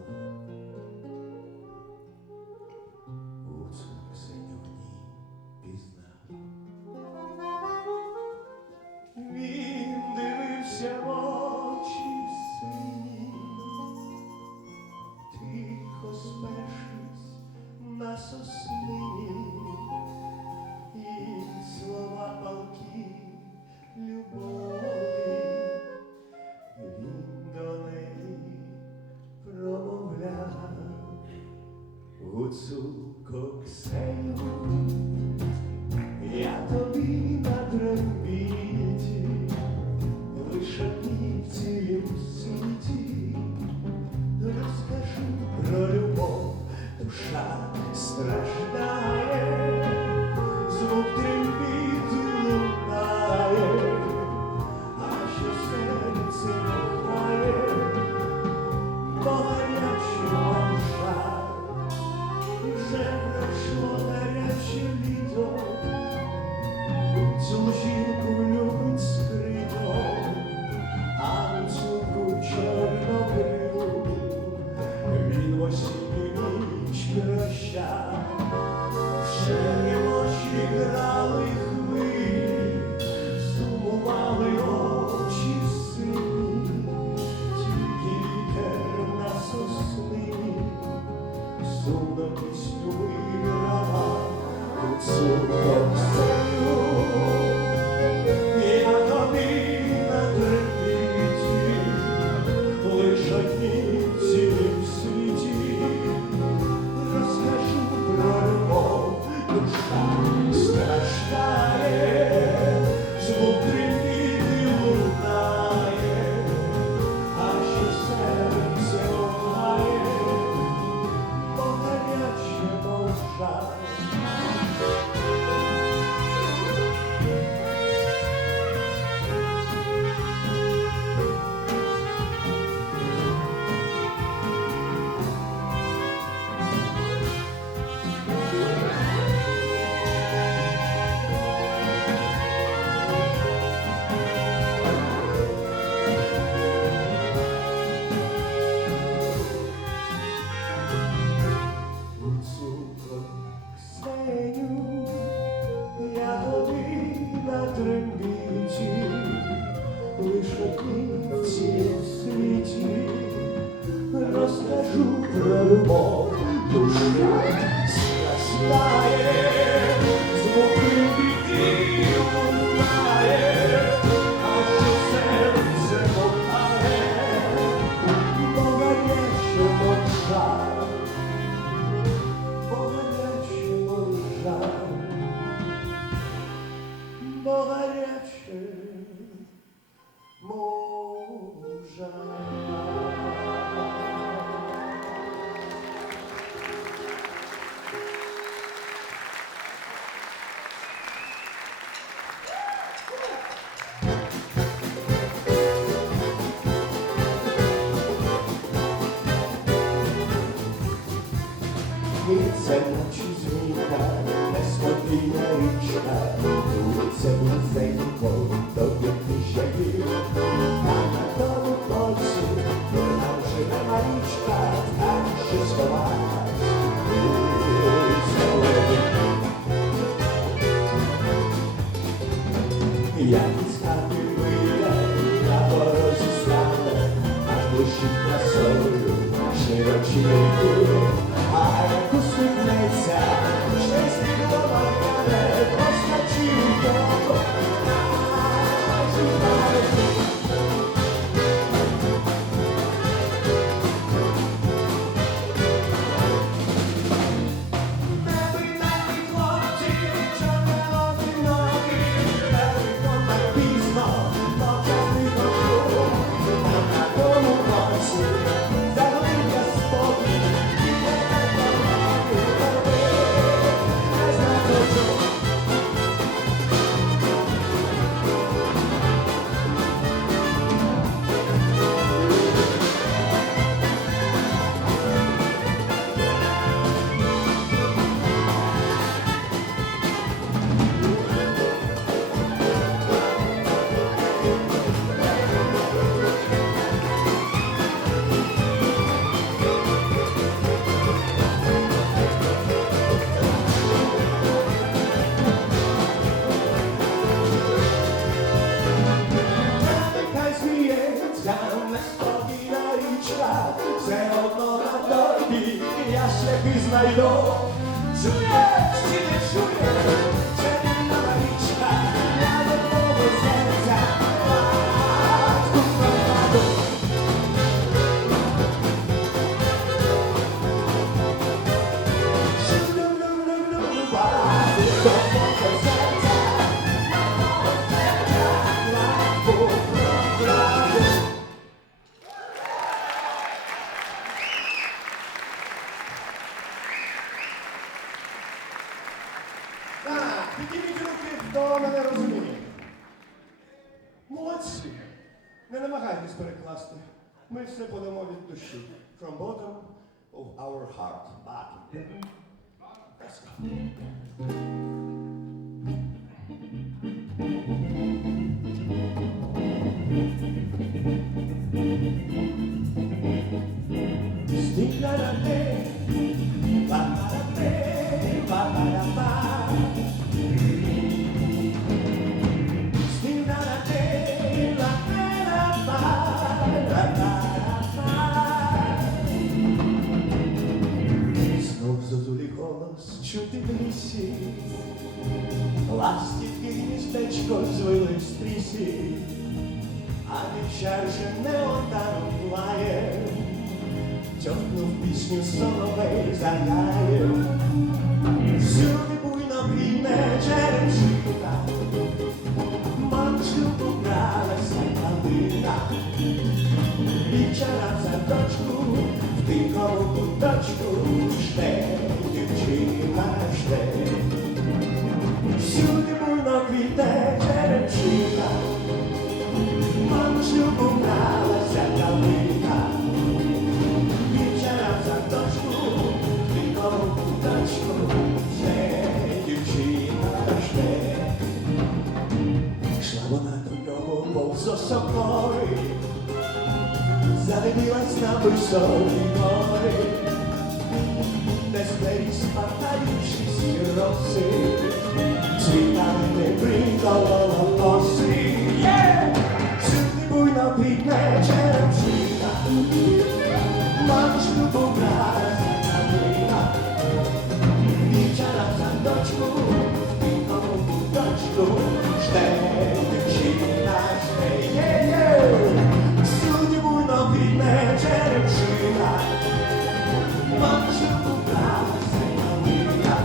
гуцул синю в ній пізнав. Він дивився в очі сині, тихо спершись на соснині, і слова палки любові він до неї промовляв. Гуцулко Ксеню, я тобі на трембіті лише в цілім світі розкажу про любов, душа страждає, звук трембіти лунає, а що серце кохає, бо гарячого жар. Вже пройшло гаряче літо, цю жінку любить скрито, а цю чорнобриву він в осінню ніч прощав. Шиї очі грали хвилі, сумували очі сині, тільки вітер на соснині сумно пісню виграла. Гуцулко Ксеню, я тобі на трембіті лиш одній в цілім світі розкажу про любов, душа страждає, звук трембіти лунає, а що серце лунає, бо гаряче мовчає. Гуцулко Ксеню, я тобі на трембіті лиш одній в цілім світі розкажу про любов, душа страждає, звук трембіти лунає, а що серце кохає, бо гаряче мовчає. Бо гаряче мовчає, бо гаряче Це ночі зміна, неспокійна річка, вулиця близенько, тобі пішаки. А на тому боці, вона вже нема річка, там щось ховать. Як із хати вийде, на порозі стане, аж блищить красою широчі ріки. А як усміхнеться, щось бігло мене, проскочив довго, Thank you. Сміється неспокійна річка, все одно на тобі я шляхи знайду. Чуєш чи не чуєш, чарівна річка, я до твого серця ласку покладу. Шу-лю-лю-лю-лю-ба, до твого серця, ласку покладу. Так, підніміть руки, хто мене розуміє. Молодці. Не намагайтесь перекласти. Ми все подамо від душі. From bottom of our heart. Balkian. Let's go. Stigla da te, ba ba da te, ba ba da ba. Stigla da te, la te da ba, da ba da ba. Знов зозулі голос чути в лісі, ластівки гніздечко звили в стрісі, а вівчар же не отаром лає. Тьохнув пісню соловей заграє, всюди буйно квітне черемшина, манчу убралася калина, вівчара в садочку, в тихому куточку жде, дівчина жде. Всюди буйно квітне черемшина, манчу убралася калина, шла вона до нього повз осокори, задивилась на високі гори, де з двері спартаючі сіроси, цвітали неприколола коси. Сюди буйно квітне черемшина, манчу побралася калина, вівчара в садочку, в тихому куточку жде, дівчина жде. Всюди буйно квітне черемшина, манчу побралася калина,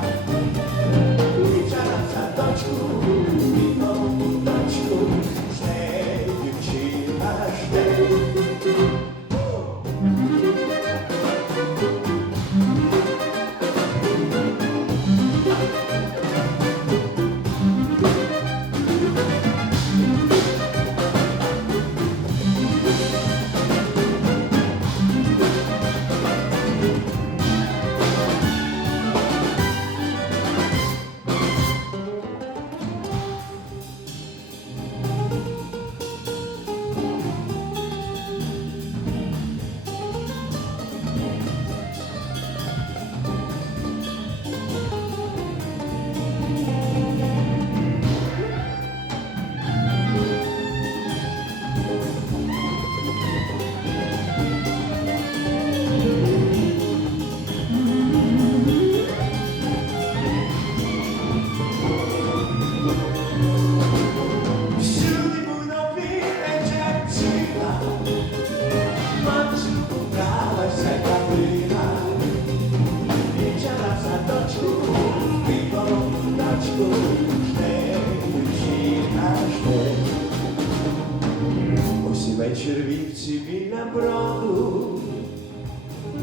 вівчара в садочку, в тихому куточку жде, дівчина жде. Червівці біля броду,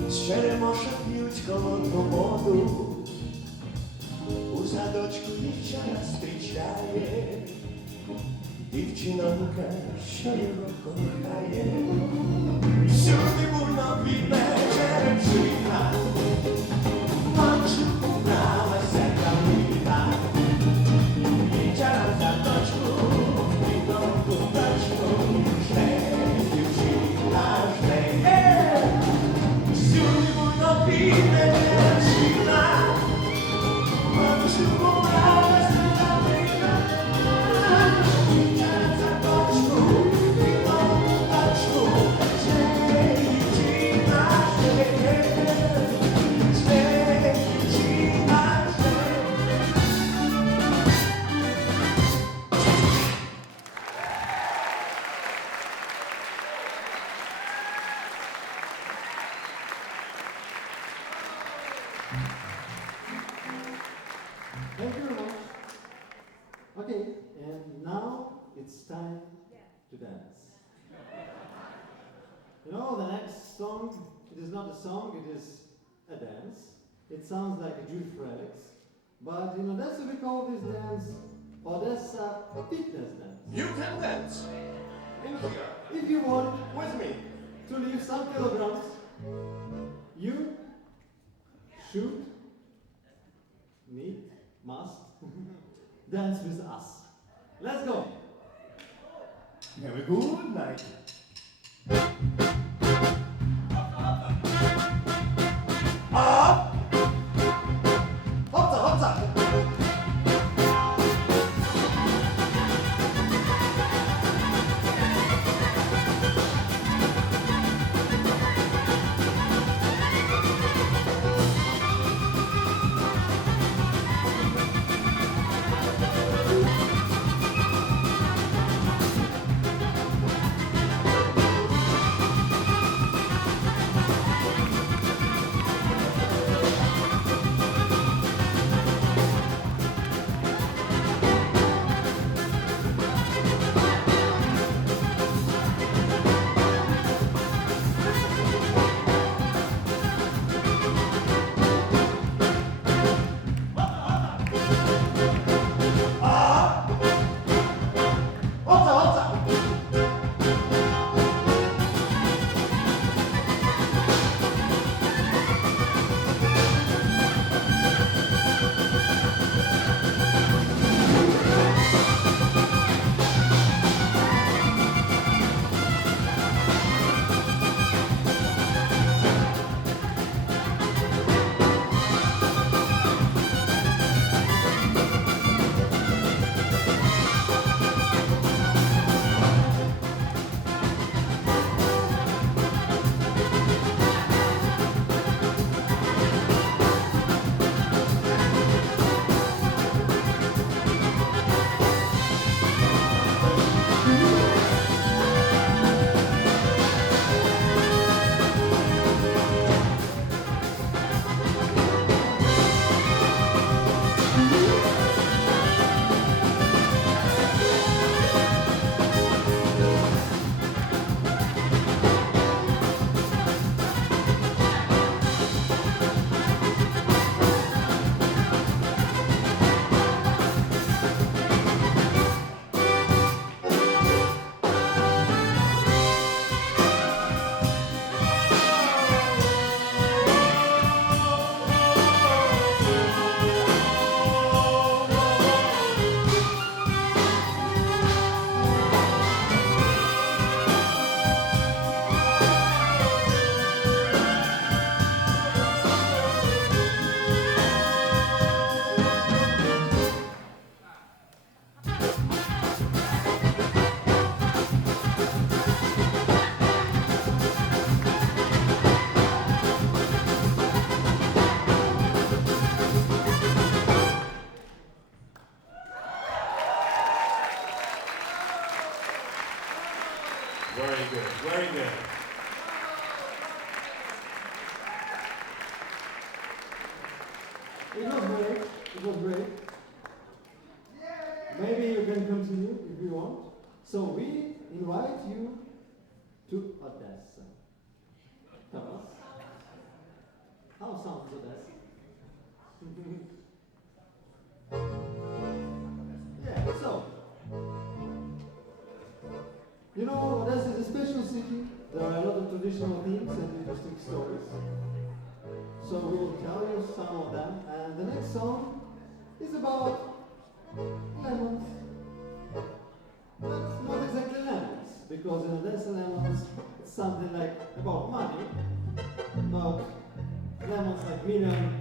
з черемоша п'ють холодну воду, у садочку дівчина зустрічає, дівчинонька, що його кохає. Всюди буйно квітне черемшина, манчу убралася калина, дівчина в садочку, в бідному куточку жде. Всюди буйно квітне черемшина, манчу убралася калина, дівчина в садочку, в бідному Okay, and now it's time to dance. You know, the next song, it is not a song, it is a dance. It sounds like a Jewish relics, but in Odessa we call this dance Odessa fitness dance. You can dance in here If you want with me. to leave some kilograms, you should, must dance with us. Let's go. Have a good night. Up! Hopsa, hopsa! Very good, very good. It was great. It was great. Maybe you can continue if you want. So we invite you to Odessa. Tell us. How sounds Odessa? Yeah, so. You know, Odessa is a special city. There are a lot of traditional things and interesting stories. So we will tell you some of them. And the next song is about lemons. But not exactly lemons, because in Odessa lemons, it's something like about money. About lemons like million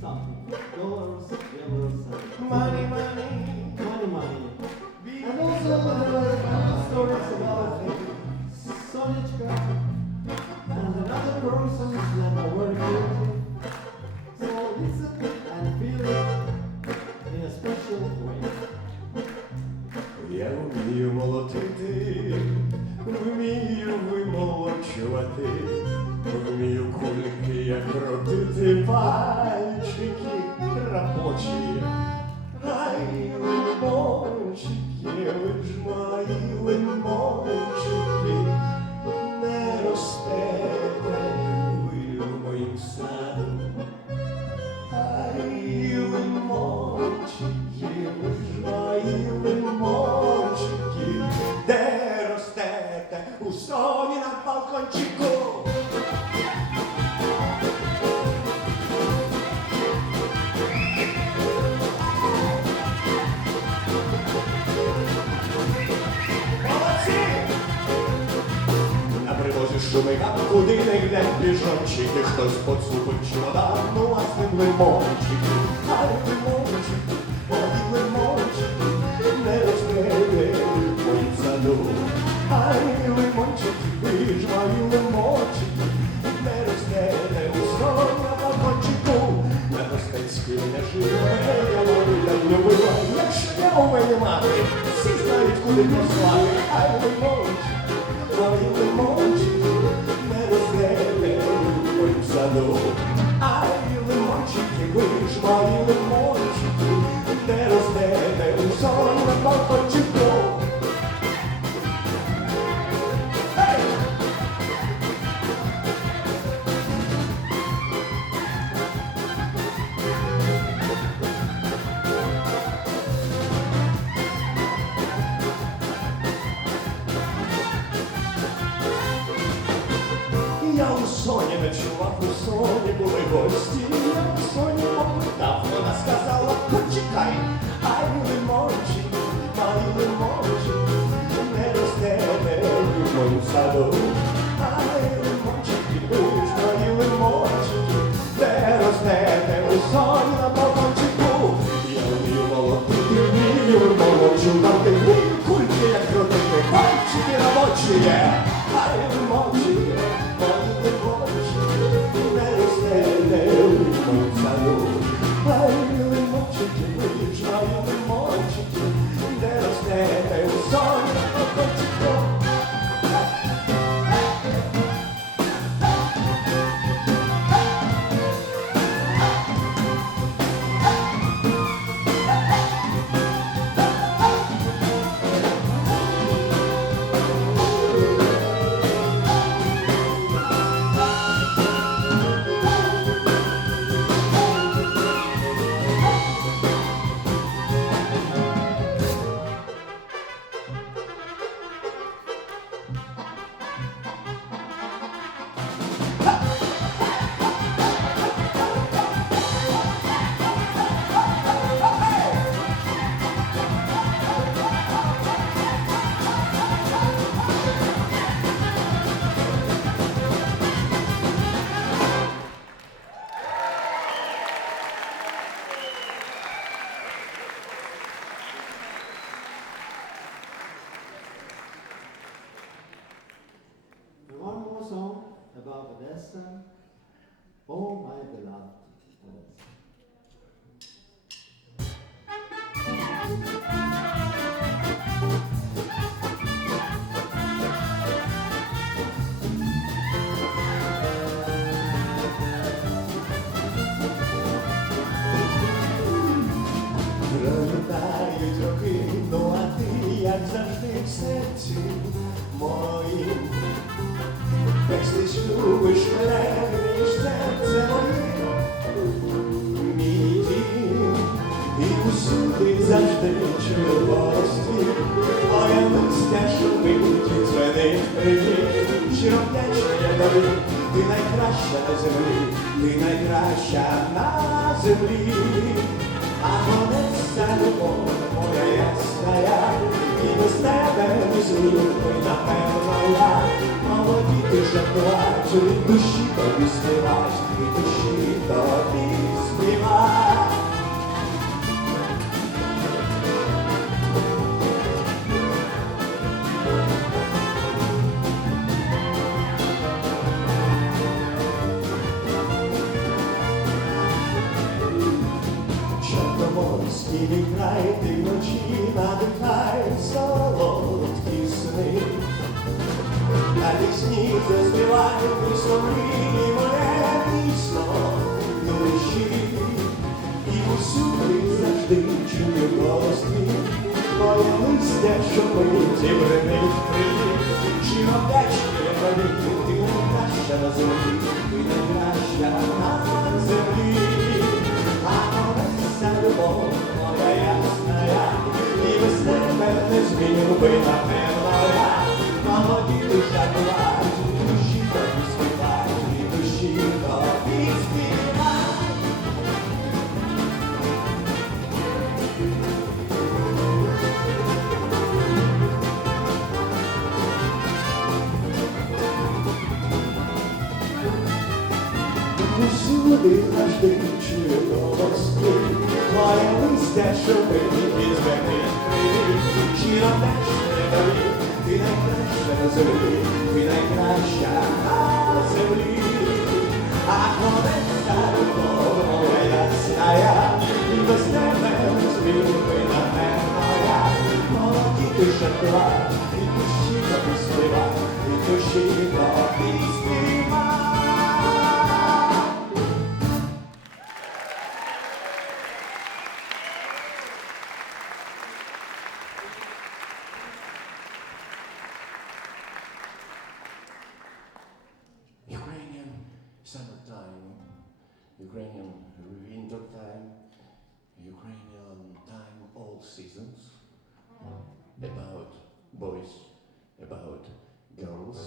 something. Dollars, euros, Money, money. money. And also there are stories about Sonichka and another person that are very creative. So listen and feel it in a special way. Я вмію молотити, вмію вимолочувати, вмію кульки як крутити, пальчики робочі, Ай, лимончики, ви ж мої лимончики, не ростете ви в моїм саду. Ай, лимончики, ви ж мої лимончики, де ростете у соні на балкончику. Шумить, а куди не глянь біжончики, хтось поцупив чемодан, ну а з ним лимончики. Ай, лимончики, мої лимончики, не ростете в моїм саду. Ай, лимончики, ви ж мої лимончики, не ростете у соні на балкончику. На Костецькій не живе, я мою так любила, якщо я у мене мати, всі знають, куди послати. Ай, лимончики, мої лимончики, ай, лимончики, ви ж мої лимончики, не ростете у соні на балкончику. Я у соні ночував, у соні були гості, я у соні попитав, вона сказала, почекай, ай, лимончики, мої лимончики, не ростете в моїм саду. Ай, лимончики, ви ж мої лимончики, не ростете у соні на балкончику. Я вмію молотити, вмію молочу дати, вмію кульки, як крутити, пальчики робочі є. Ай, лимончики, мої лимончики, не ростете в моїм саду. Ай, лимончики, ви ж мої лимончики, не ростете у соні на балкончику. One more song about Vanessa. Oh, my beloved Vanessa. Пролітають роки, ну а ти, як завжди, в серці моїм. Весь ти ж любиш мене, грієш серце моє, мій дім, і усюди завжди чудовості, моя листя шумить і дзвенить привіт, щиро вдячна я тобі, ти найкраща на землі, ти найкраща на землі, а Одеса, любов моя ясная, і без тебе не злюбий, напевно, я. Молоді ти жартувати, від душі тобі співать, від душі тобі співать. Чорноморський мій край, ти вночі надихай солодкі сни. На пісні заспівай висловлені моє пісно душі, і усюди завжди завжди чую голос твій, твоє листя шумить і гримить в крилі. Щиро вдячні тобі, ти найкраща на землі, ти найкраща на землі. А моя любов, моя ясная, і без тебе не змінив би напевно я. Молоді душа була, і душі тобі співай, і душі тобі співай. Усюди завжди чую голос твій, твоє листя шумить і звернить крилі. Щиро вдячні тобі, ти найкраща на землі, ти найкраща на землі. А honesta любов моя ясная, і без тебе не змінив би напевно я. Молоді душа була, і душі тобі співай, і душі тобі співай. Ukrainian summertime, Ukrainian winter time, Ukrainian time all seasons, about boys, about girls,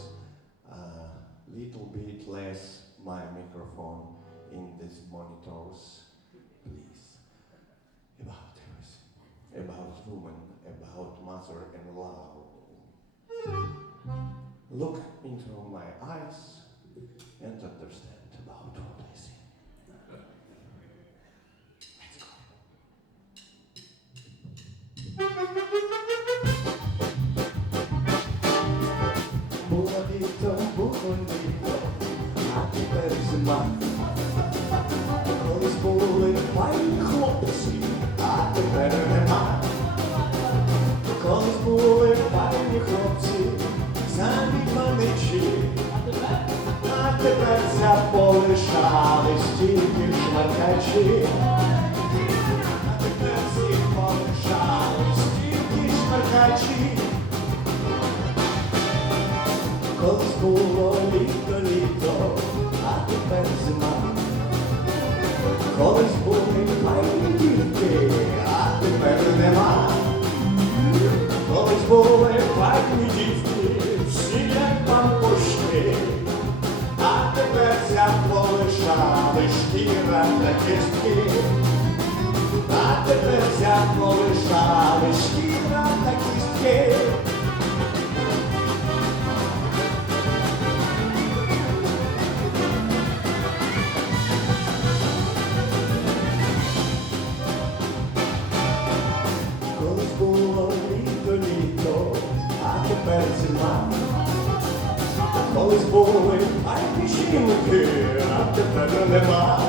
a little bit less my microphone in these monitors, please, about everything, about woman, about mother and love. Look into my eyes and understand about what I say. Let's go. Було літо, а тепер зима. Колись були файні хлопці, а тепер нема. Колись були файні хлопці, самі паничі. А тепер заполишались тільки шмаркачі. А тепер всі полишались тільки шмаркачі. Колись було літо, а тепер зима. Колись були файні дівки, а тепер нема. Колись були файні дівки, всі як пампушки. А тепер заполишали шкіра та кістки. А тепер заполишали шкіра та кістки. Колись було літо, а тепер зима. Колись були файні жінки, а тепер нема.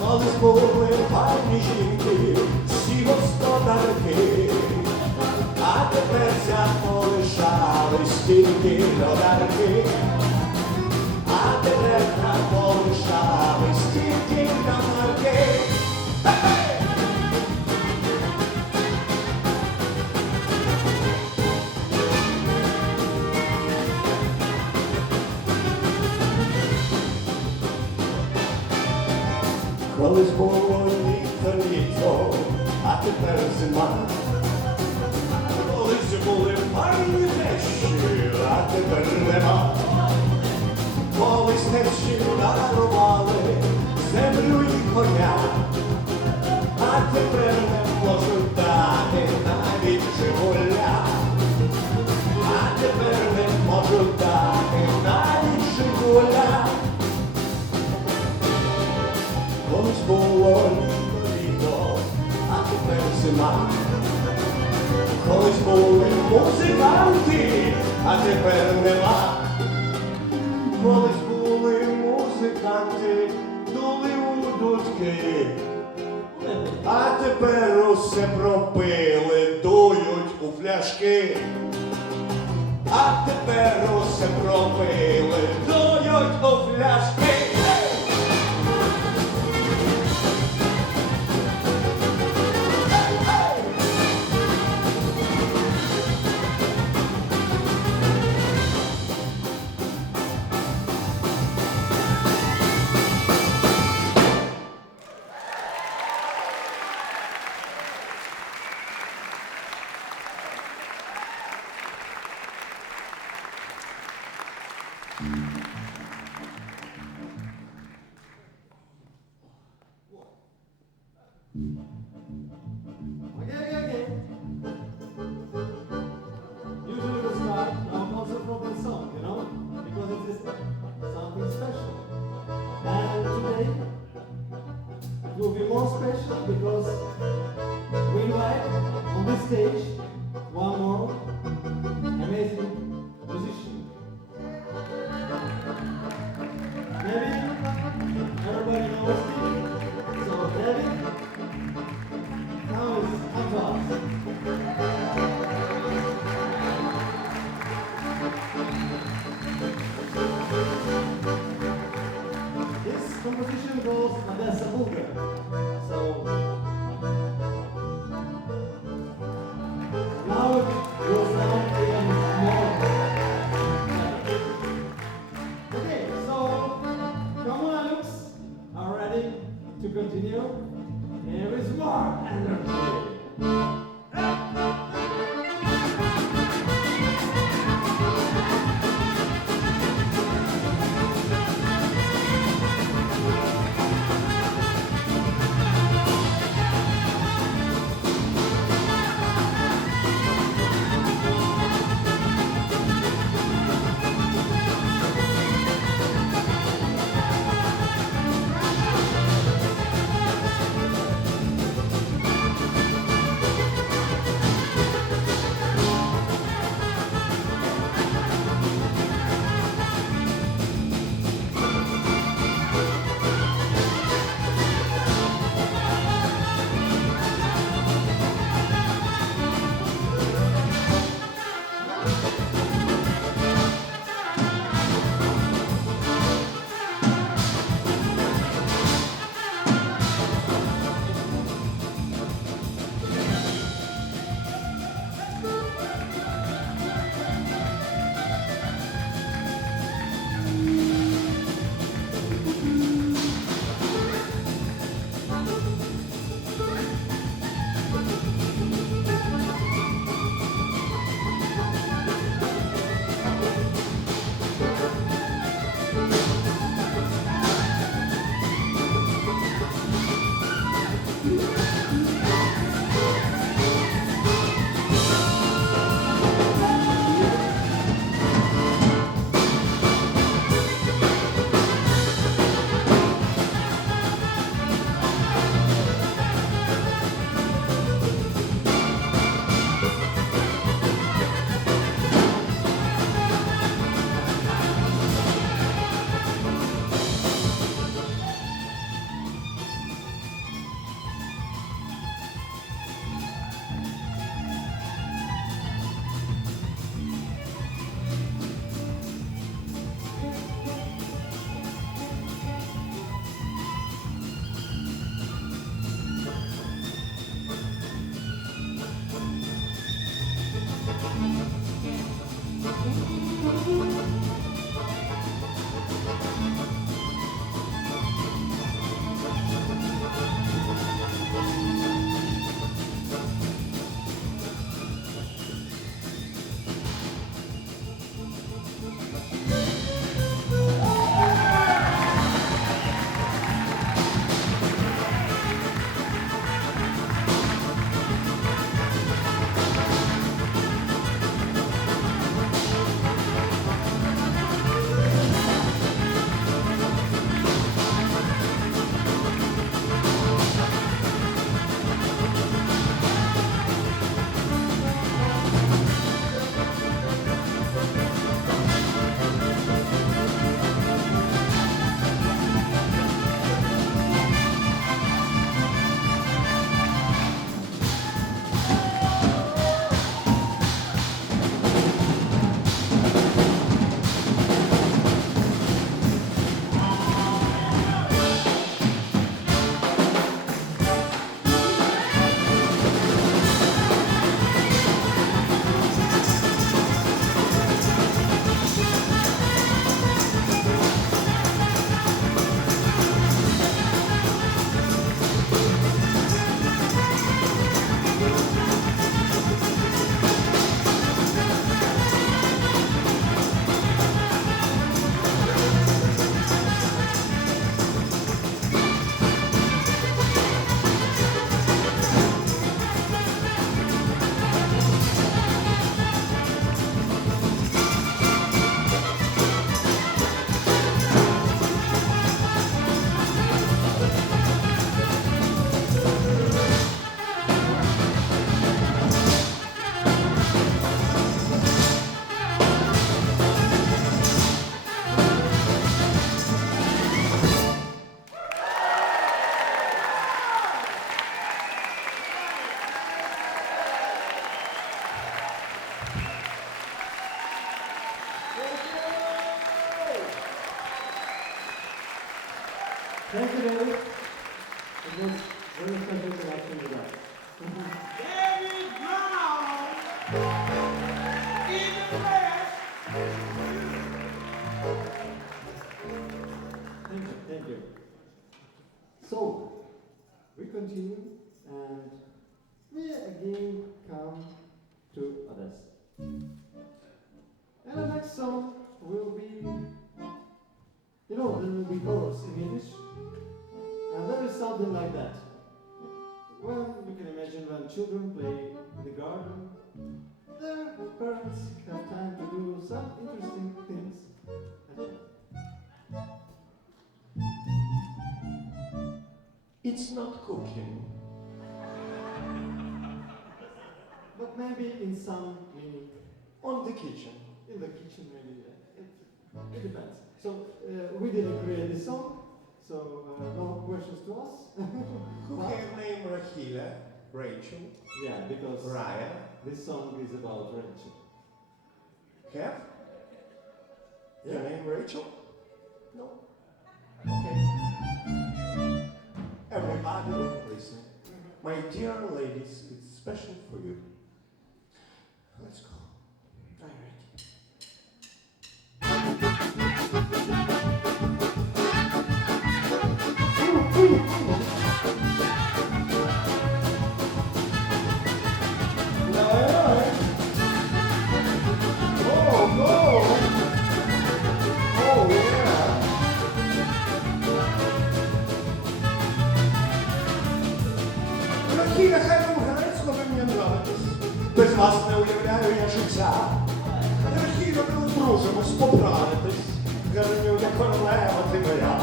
Колись були файні жінки, всі господарки. А тепер заполишались тільки додарки. А тепер заполишались тільки додарки. Колись було літо, а тепер зима. Колись були файні тещі, а тепер нема. Колись тещі дарували землю і коня, а тепер не можуть дати навіть Жигуля. А тепер не можуть дати навіть Жигуля. Колись було літо, а тепер зима. Колись були музиканти, а тепер нема. Колись були музиканти, дули у дудки. А тепер усе пропили, дують у фляшки. А тепер усе пропили, дують у фляшки. Okay. Usually we start our concert from the song, you know, because it is something special. And today it will be more special because we invite on this stage one more amazing musician. Maybe everybody knows him. So Devon, come to us. This composition goes under Bulgar. So now it goes down even more. Okay, so Kommuna Lux are ready to continue. Here is more energy. Thank you, David. It was very special interaction with us. David Brown in the West. Thank you. So, we continue and we again come to Odessa. And the next song will be, there will be chorus in English. And there is something like that. Well, you can imagine when children play in the garden, their parents have time to do some interesting things at home. It's not cooking. But maybe in some meaning. On the kitchen. In the kitchen, maybe. It depends. So we didn't create this song, so no questions to us. Who have named Rachel? Yeah, because Ryan. This song is about Rachel. Have? Yeah. Your name Rachel? No. Okay. Everybody listen. My dear ladies, it's special for you. Let's go. Are you ready? Без вас не уявляю я життя. Рахіно, ми одружимось, поправитись. Гарню, як королева ти моя.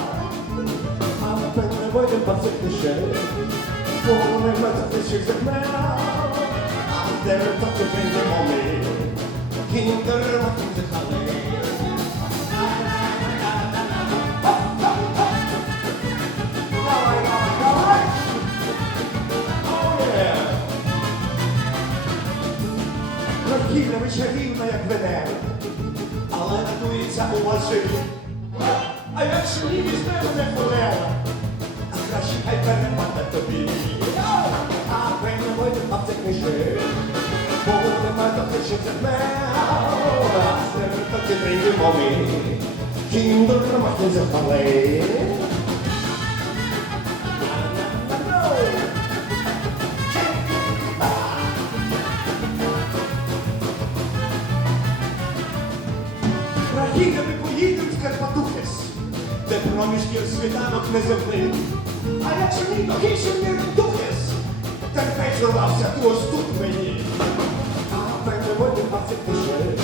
А напевно не вийдем по цих кліше. Повний метр тисяч закмена. А де так ти прийдемо ми. Кіндер, махін захали. Давай, давай, давай. Oh yeah. Рахіна вечерівна, як Венера, але надується у вас живі. А якщо ні, візьме мене холера, а краще хай перепаде тобі. А певне вийде в цих книжок, бо нема до ще тебе. А серед тоді прийдемо ми, кіндер махне запали. Рахіна, ми поїдемо в Карпатухес, де проміжків світанок неземних. А якщо ні, то гірше не Духес, терпець урвався ту ось тут мені. А певне воді 20 тисяч,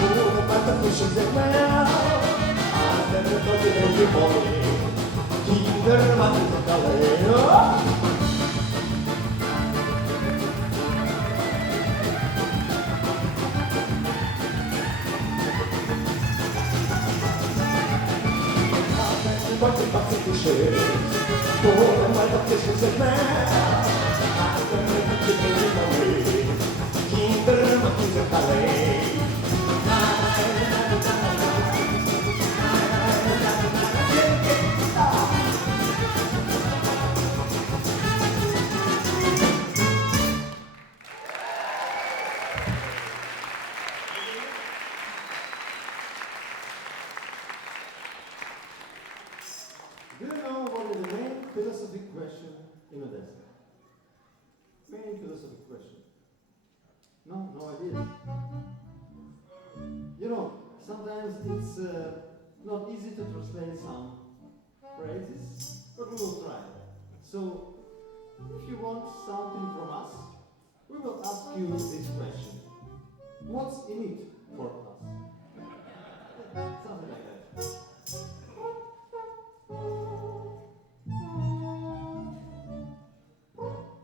у небата тисяч земля, а де не тоді не вимови, кіндер мати закали. But it's shit. The whole night of this is a man. I'm gonna keep it in the way. Keep the room in the ballet. Do you know what is the main philosophic question in Odessa? Main philosophic question. No, no idea. You know, sometimes it's not easy to translate some phrases, but we will try. So, if you want something from us, we will ask you this question. What's in it for us? Something like that.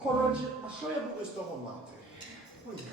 Коротше, а що я буду з того мати? Поїхали.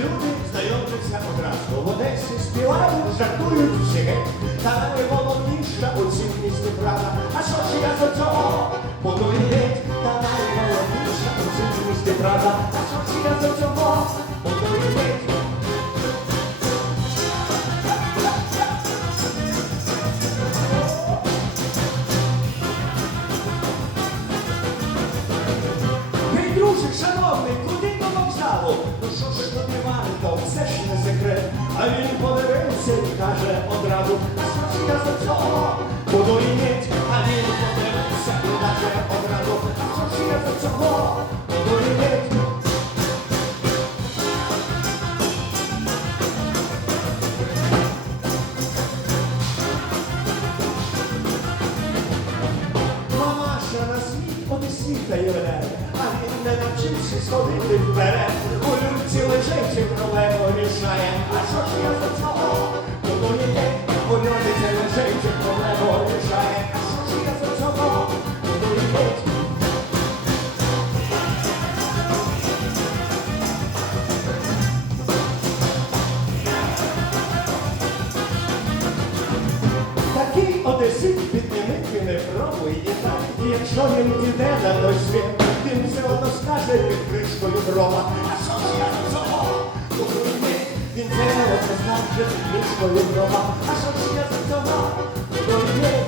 люди знайомляться одразу. В Одесі співають, жартують всі геть. Та найголовніша у цім місті правда. А що ж я за цього буду і геть? Та найголовніша у цім місті правда. А що ж я за цього буду і геть? Мій друже, шановний, куди до вокзалу? Ну що ж тобі варто, це ж не секрет. А він подивився і каже одразу, а що ж я за цього буду іметь? А він подивився і каже одразу, а що ж я за цього буду іметь? Мамаша на світ одесіта являє, а він не навчився сходити вперед. У люльці лежить і проблему рішає. А що ж я за цього буду іметь? У люльці лежить і проблему рішає. А що ж я за цього буду іметь? Такий одесит підмінити не пробуй. І навіть якщо він піде на той світ, він все одно скаже під кришкою дрова. А що ж я за цього буду іметь? Він все одно скаже під кришкою дрова. А що ж я за цього буду іметь?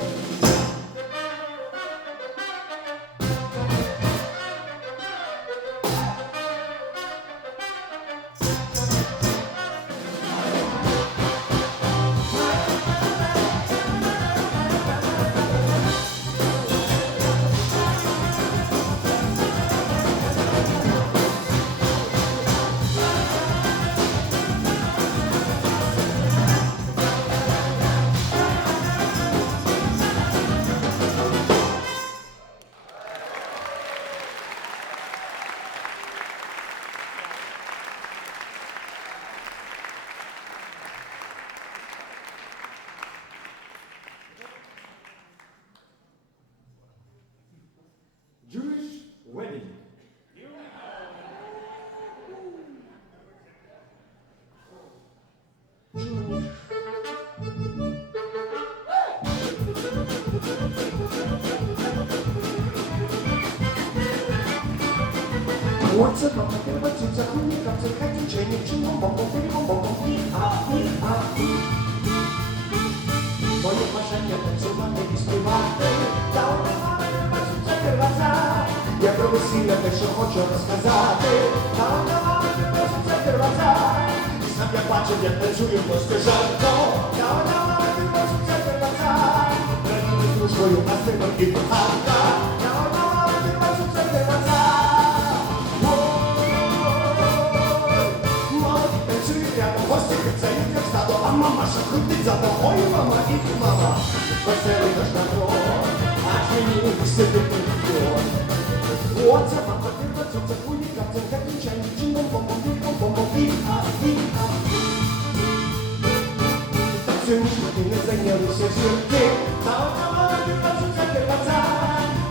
Jewish wedding. What's up, Mama? What's up, Zakuni? Comes a cat and chain, and chin, bom, bom, bom, bom, bom, Moje marzenie tańcowane i śpiewane, dało mi mama zobaczyć pierwsza. Я про весілля те, що хочу розказати, dało mi mama zobaczyć pierwsza. І сам я бачив, як танцює просто жарко, dało mi mama zobaczyć pierwsza. Тренує з дружбою, а сином і коханка, dało mi mama zobaczyć pierwsza. Гості кричають, як стадо, а мамаша крутить зато. Ой, мама, і мама, веселий наш народ, аж мені сидить ніхто. Оце мама, тирка, цуця, куніка, цинка, кінчайні, чином, бомбом, бомбом, бомбом, і-а. Так сьогодні не зайнялися зірки, та одна мама, тирка, цуця, тирка,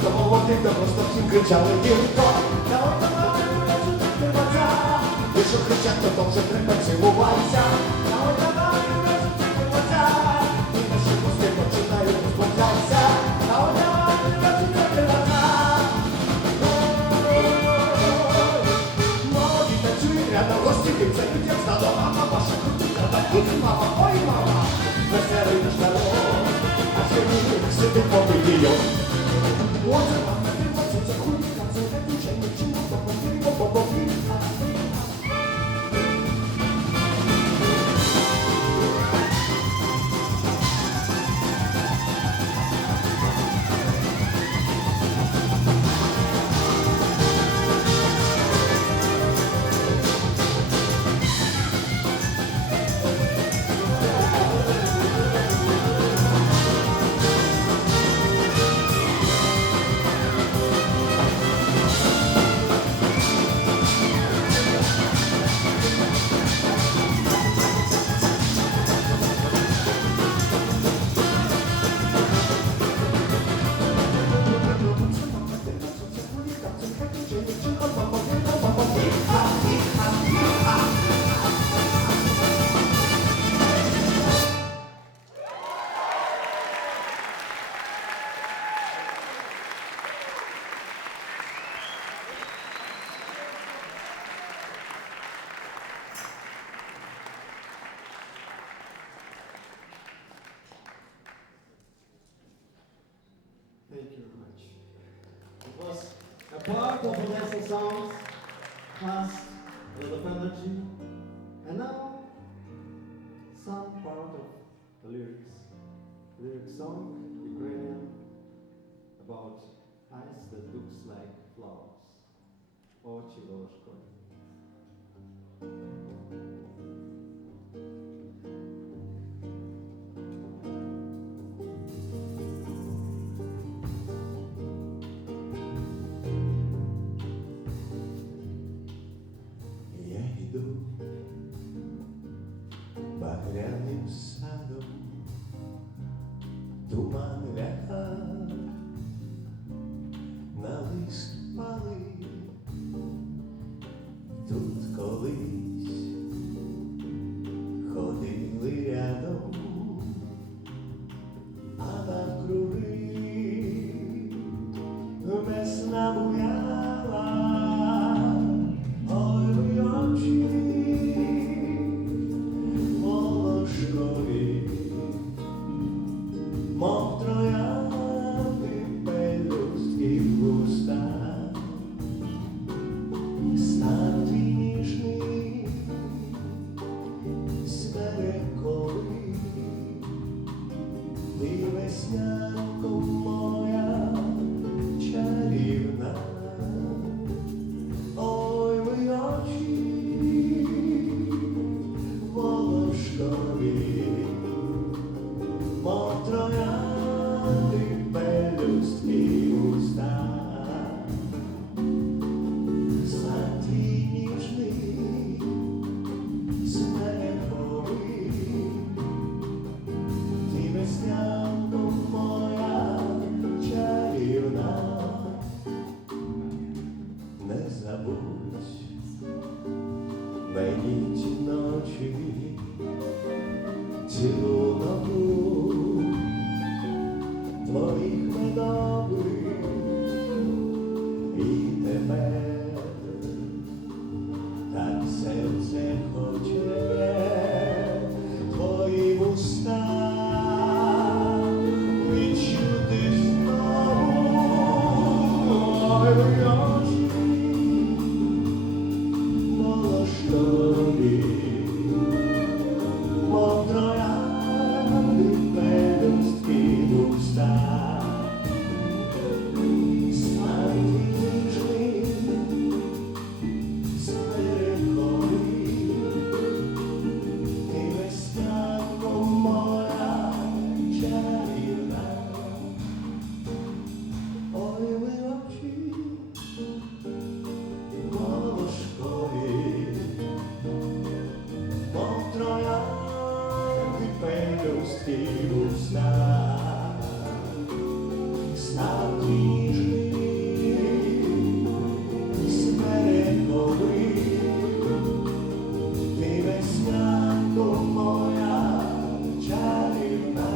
то молоді, то просто всім кричали гірко, та одна мама, тирка, цуця, тирка. Якщо кричать, то там вже треба цілуватися. Та одна мама, тирка, і наші гості починають розплакатися. Та одна мама, тирка. Молоді танцюють рядом, гості кричають, як стадо, а мамаша крутить рядом. І мама, ой, мама, веселий наш народ, а ще мені сидить побитийом. Оце мама, тирка, цуця, куніка, цинка, кінчайні, чином, бомбом, бомбом, бомбом, і-а. couple of Odessa songs, fast, a lot of energy, and now some part of the lyrics. Lyric song, Ukrainian, about eyes that looks like flowers. Очі волошкові. Я йду багряним садом, туман ляха, на лист палий. Тут колись ходили рядом, а навкруги весна буяла. Ой, ви очі волошкові, мов троянди пелюстки в устах. Стан твій ніжний, смерековий, ти веснянко моя чарівна. Ой, ви очі волошкові, мов троянди пелюстки в устах. Стан твій ніжний, смерековий, ти веснянко моя чарівна. Не забудь мені ті ночі, цілунок твоїх медових, і тепер так серце хоче твої вуста відчути знову. Ой, очі волошкові, мов троянди пелюстки в устах. Стан ніжний, смерековий, ти веснянко моя чарівна. Ой, ви очі волошкові, мов троянди пелюстки в устах. Стан ніжний, смерековий, ти веснянко моя чарівна.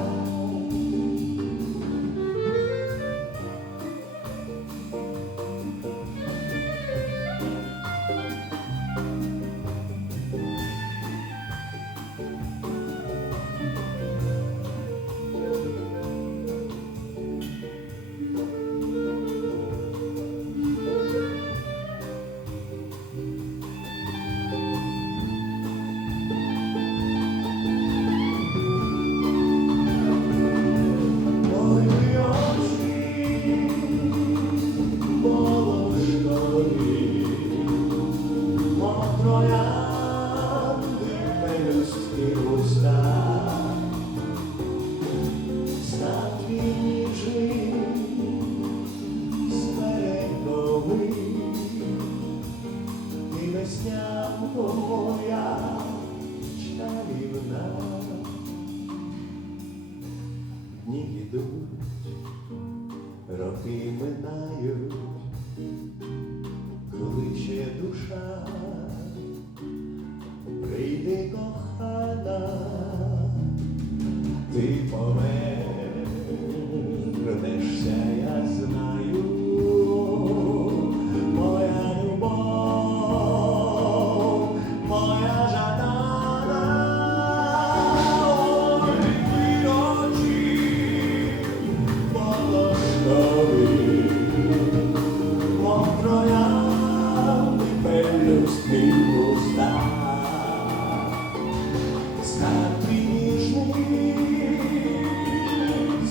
Скарбі ніжний,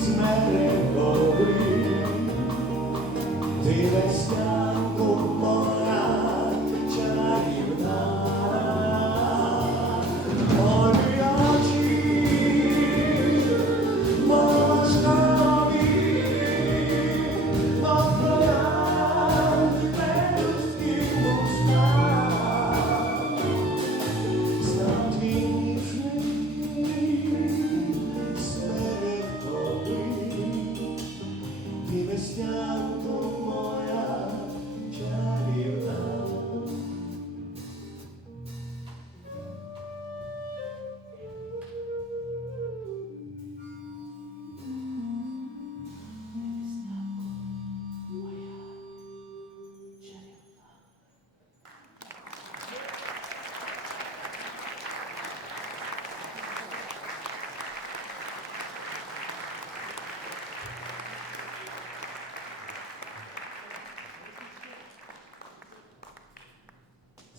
смерековий, ти веснянку моя чарівна. Мої очі молочкові, оброяють людські уста. Знав твій ніжний, смерековий, ти веснянку моя чарівна.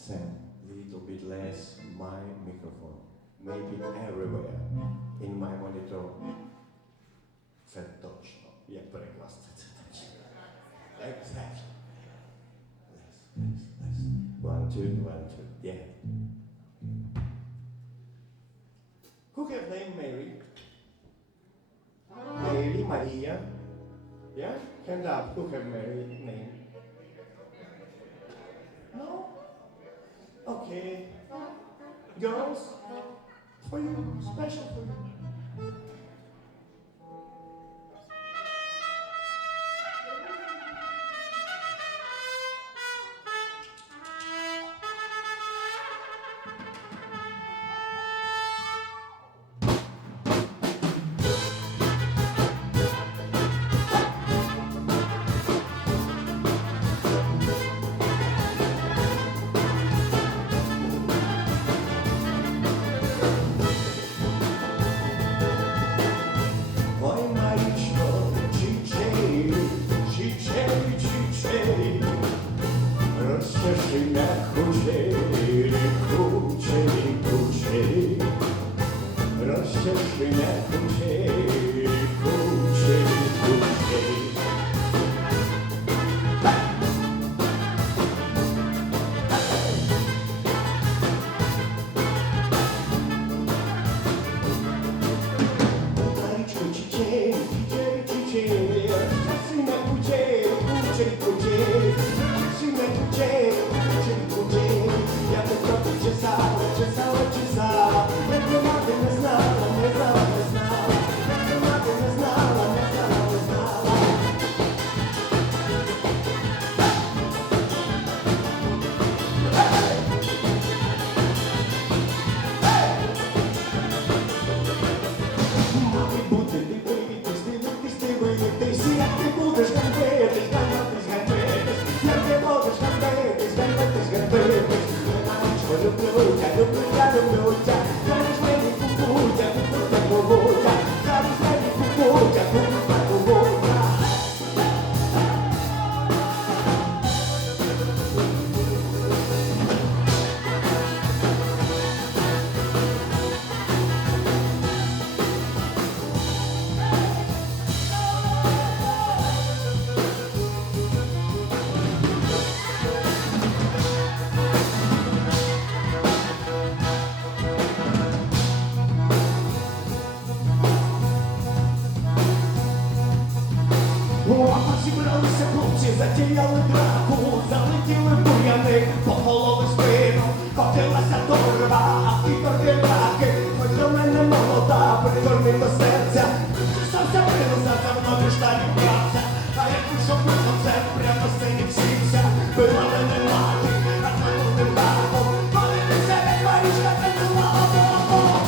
Sam, little bit less my microphone. Maybe everywhere. In my monitor. Це точно. Як перекласти це точно. Exactly. Less. 1, 2, 1, 2. Yeah. Who have name Mary? Mary, Maria. Yeah? Hand up. Who have Mary name? No? Okay. Girls, for you, special for you. Ой, Марічко, чичері, розчеши на кучері, розчеши на кучері, Марічко, чичері, розчеши на кучері, я тебе трохи чесала, якби мати не знала, якби мати не знала. Мати буде дивитись, як ти будеш ганьбитись, як ти будеш ганьбитись, Марічко, люблю тя, зараз мені кукутя, зараз мені кукутя. Зібралися хлопці, затіяли драку, залетіли бур'яни, покололи спину, котилася торба, а в тій торбі раки, хоч до мене молода, пригорни до серця, чесався вилоза, за мною штанів брався, а як вийшов на концерт, прямо з сцені всівся, била мене мати, розминутим дахом, молитися, як Марічка танцювала боком.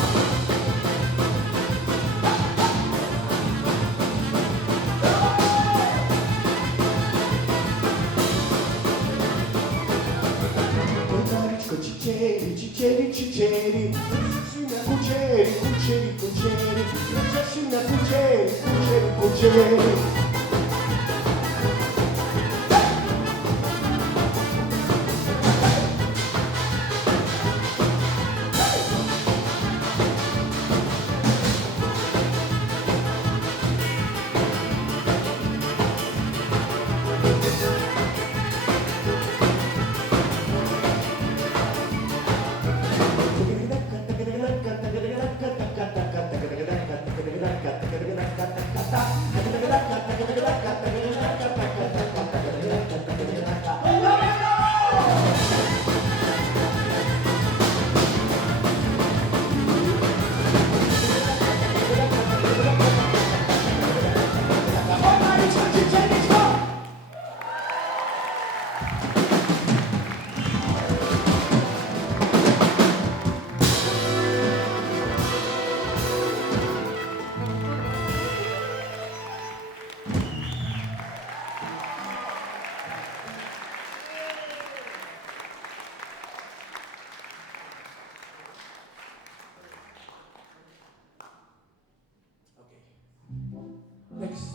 Чичері, розчеши на кучері, розчеши на кучері.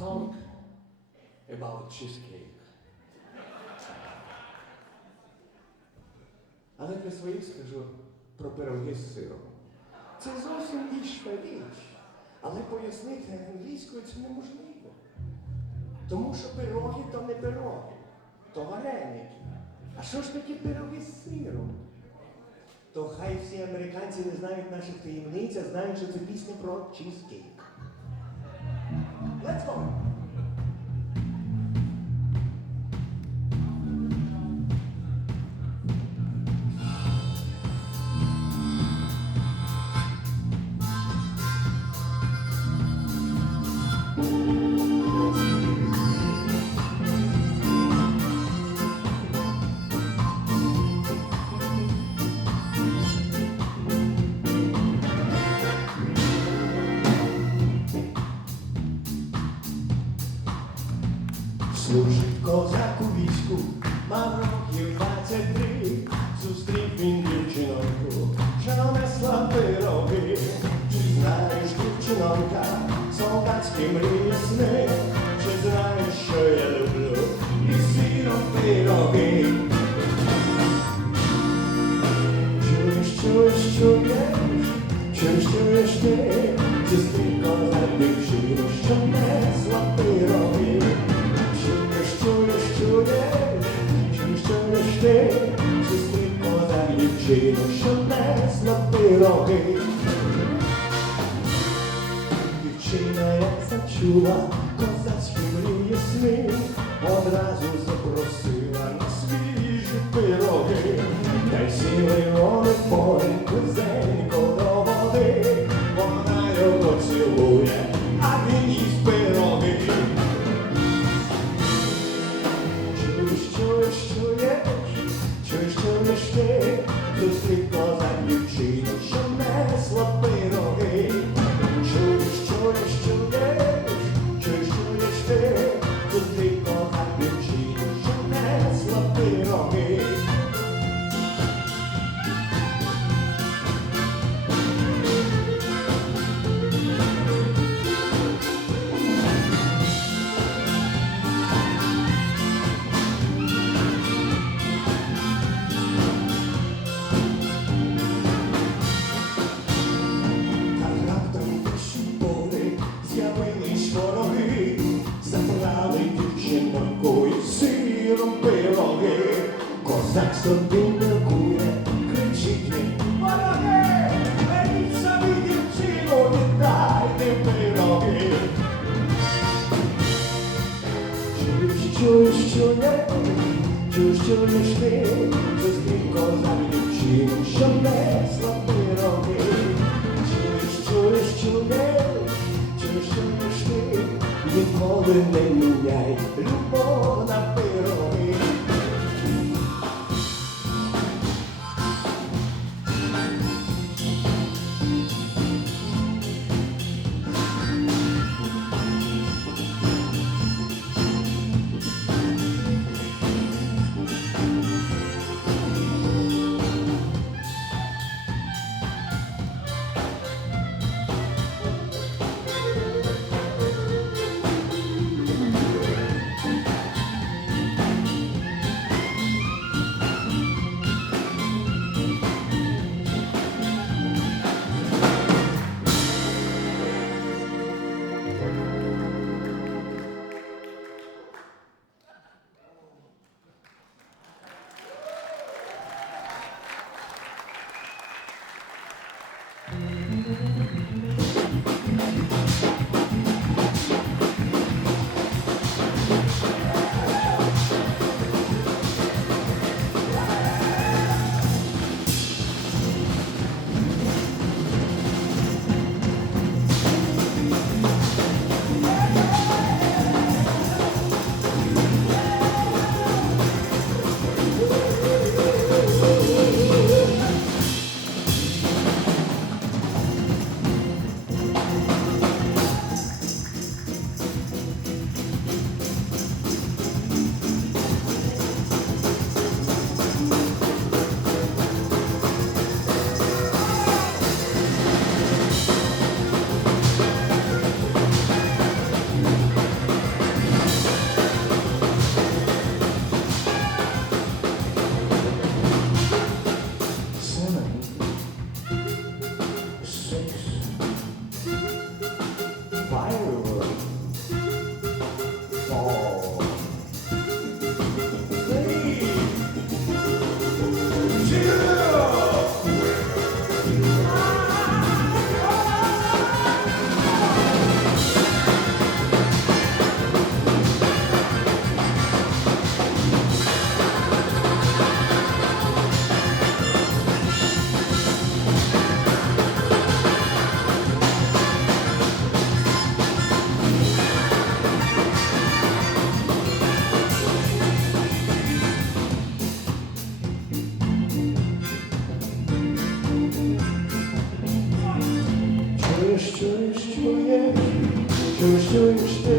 song about cheesecake. Але для своїх скажу про пироги з сиром. Це зовсім інша річ. Але пояснити англійською це неможливо. Тому що пироги то не пироги, то вареники. А що ж таке пироги з сиром? То хай всі американці не знають наших таємниць, а знають, що це пісня про чізкейк. Let's go! Служить козак у війську, мав років 23, зустрів він дівчиноньку, що несла пироги. Чи знаєш, дівчинонька, солдатські мрії сни, чи знаєш, що я люблю, і сиром пироги. Чуєш, чуєш, чуєш, чуєш, чуєш ти, зустрів козак дівчину, що несла пироги. Чуєш, ти, зустрів козак дівчину, що несла пироги. Дівчина, як зачула козацькі мрії сни, одразу запросила на свіжі пироги. Та й сіли вони поряд близенько до води, вона його цілує, а він їсть пироги. Чуєш ти, зустрів козак дівчину, що несла пироги. Чуєш ти, зустрів козак дівчину, що несла пироги. Козак собі міркує, кричить він: вороги, беріть собі дівчину, віддайте пироги. Чуєш ти, зустрів козак дівчину, що несла пироги. Чуєш ти, ніколи не міняй любов на пироги. чуєш ти,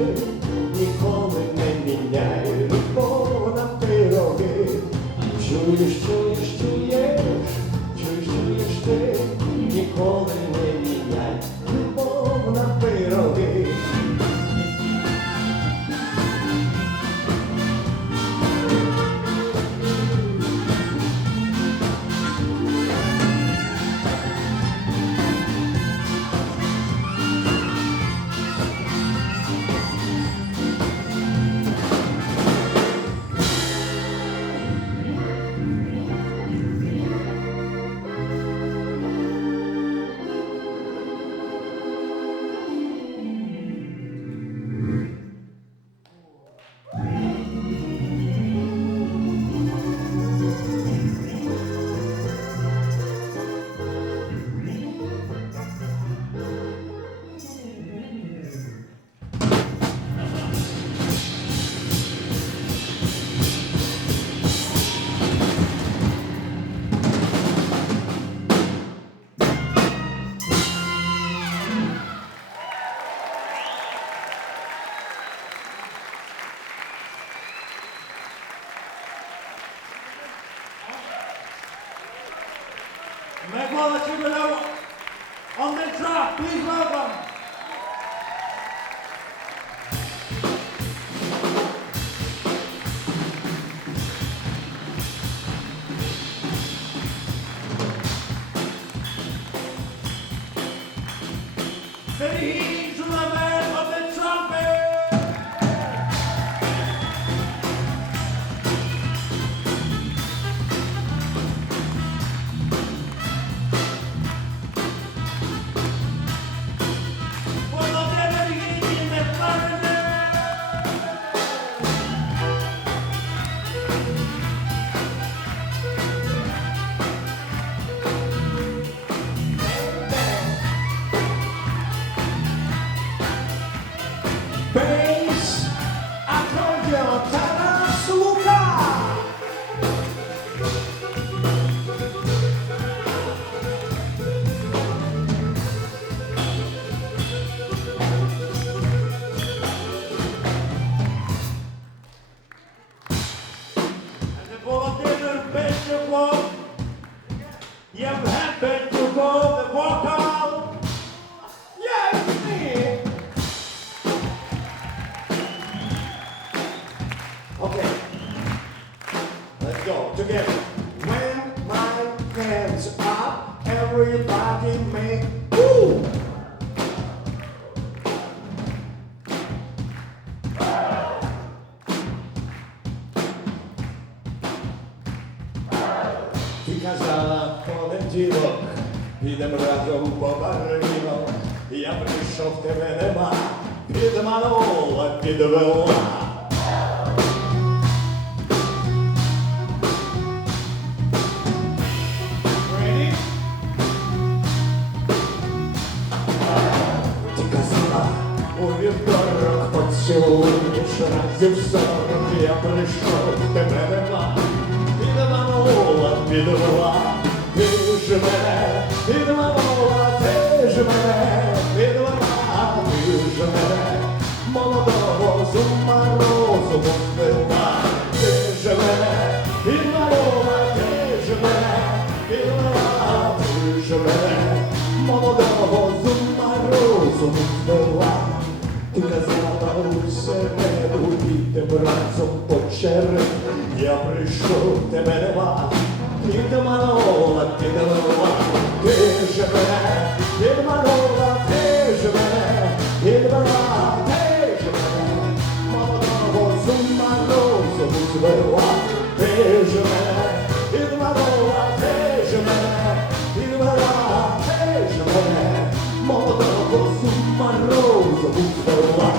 ніколи не міняй любов на пироги. Чуєш ти, ніколи не міняй любов на пироги. Mykola Shevelov on the drum, please welcome. Serhii, Zhuravel on the trumpet. Volodymyr in the Clarinet. Bass, accordion, tenors, Luka. And the Volodymyr Beshevov, you happen to go the vocal. Yeah, it's me. Okay, let's go together. When my hands up, everybody make woo. Ти казала понеділок, підемо разом по барвінок. Я прийшов, тебе нема, підманула, підвела. Ready? Ти казала, у вівторок поцілуєш разів 40. Я прийшов, тебе нема, підманула, підвела. Ти ж мене підманула, ти ж мене підвела. Ти ж мене молодого з ума розуму збила. Ти ж мене підманула, ти ж мене підвела. Ти ж мене молодого з ума розуму збила. Ти казала у середу, підемо разом по череп. Я прийшов, тебе нема, підманула, підвела. Ти ж мене підманула, ти ж мене підвела. Ти ж мене молодого з ума розуму звела. Ти ж мене підманула, ти ж мене підвела. Ти ж мене молодого з ума розуму звела.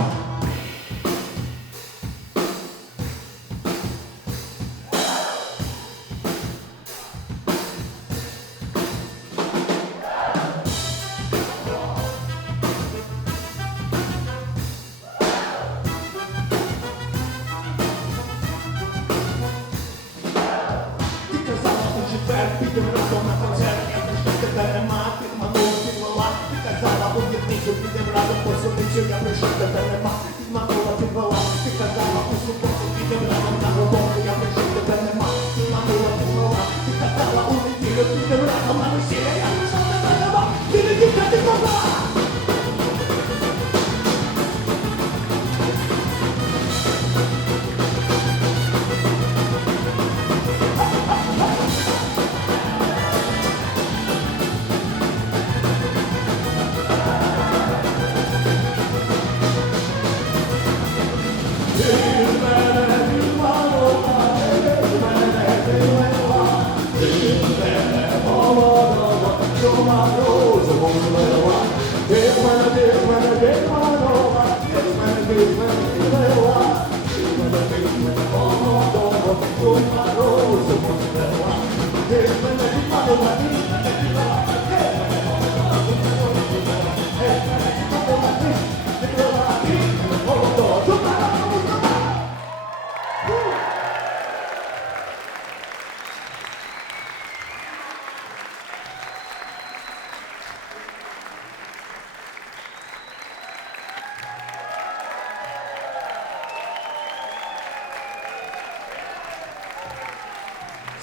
Підемо разом на концерт, я прийшов, тебе нема, підманула, підвела. Ти казала, у вівторок щоб підем разом по сонницю, я прийшов, тебе нема. Підманула, підвела, ти казала у суботу, підем разом на роботу, я прийшов, тебе нема. Підманула, підвела, ти казала у неділю, підем разом на весілля, я прийшов, тебе нема. Ти не дівка, ти могла.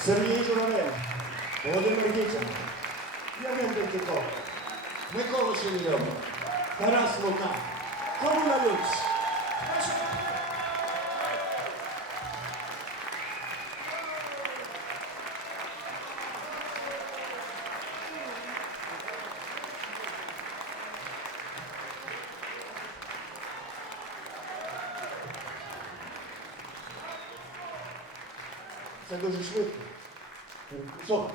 Serhii, Zhuravel, Volodymyr Gitin, Devon, Mykola, Shevelov, Luka, Kommuna Lux. Це дуже швидко. Що?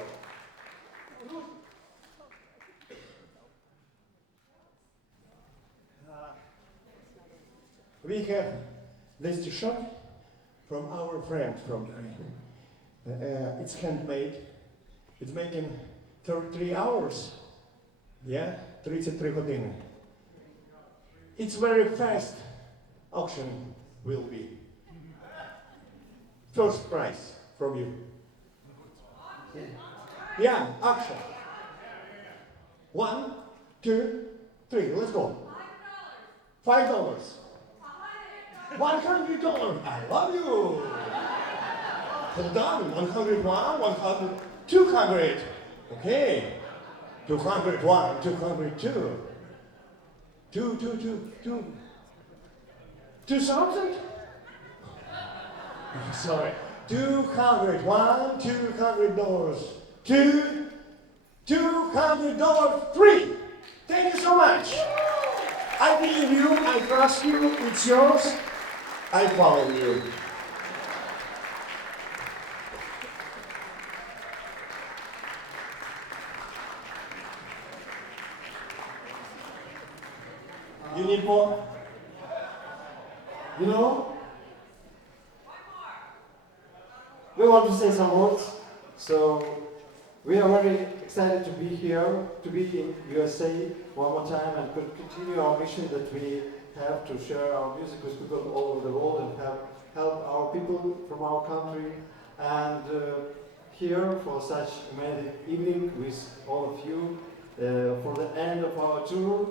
We have this t-shirt from our friend from it's handmade. It's making 33 hours. Yeah, 33 години. It's very fast. Auction will be. First prize from you. Yeah, auction. 1, 2, 3. Let's go. $5. $100. I love you. Hold on. 101, 100, 200. Okay. 201, 202. 2,000? Sorry. $201, $200. $200 free. Thank you so much. I believe you, I trust you, it's yours. I follow you. You need more? You know, we want to say some words, so we are very excited to be here, to be in USA one more time and could continue our mission that we have to share our music with people all over the world and help our people from our country. And here for such amazing evening with all of you, for the end of our tour,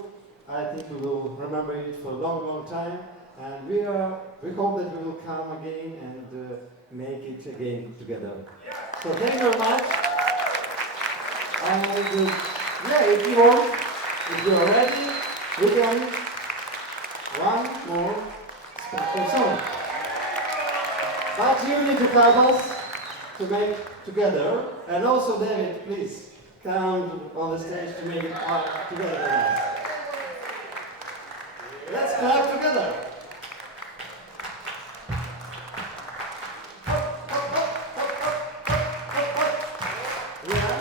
I think we will remember it for a long, long time. And we hope that we will come again and make it again together. So thank you very much. And yeah, if you want, if you are ready, we can one more special song. But you need to help us to make together. And also David, please come on the stage to make it together with us. Let's clap together. Yeah.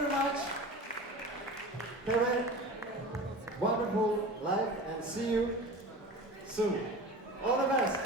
you very much. Have a wonderful life and see you soon. All the best.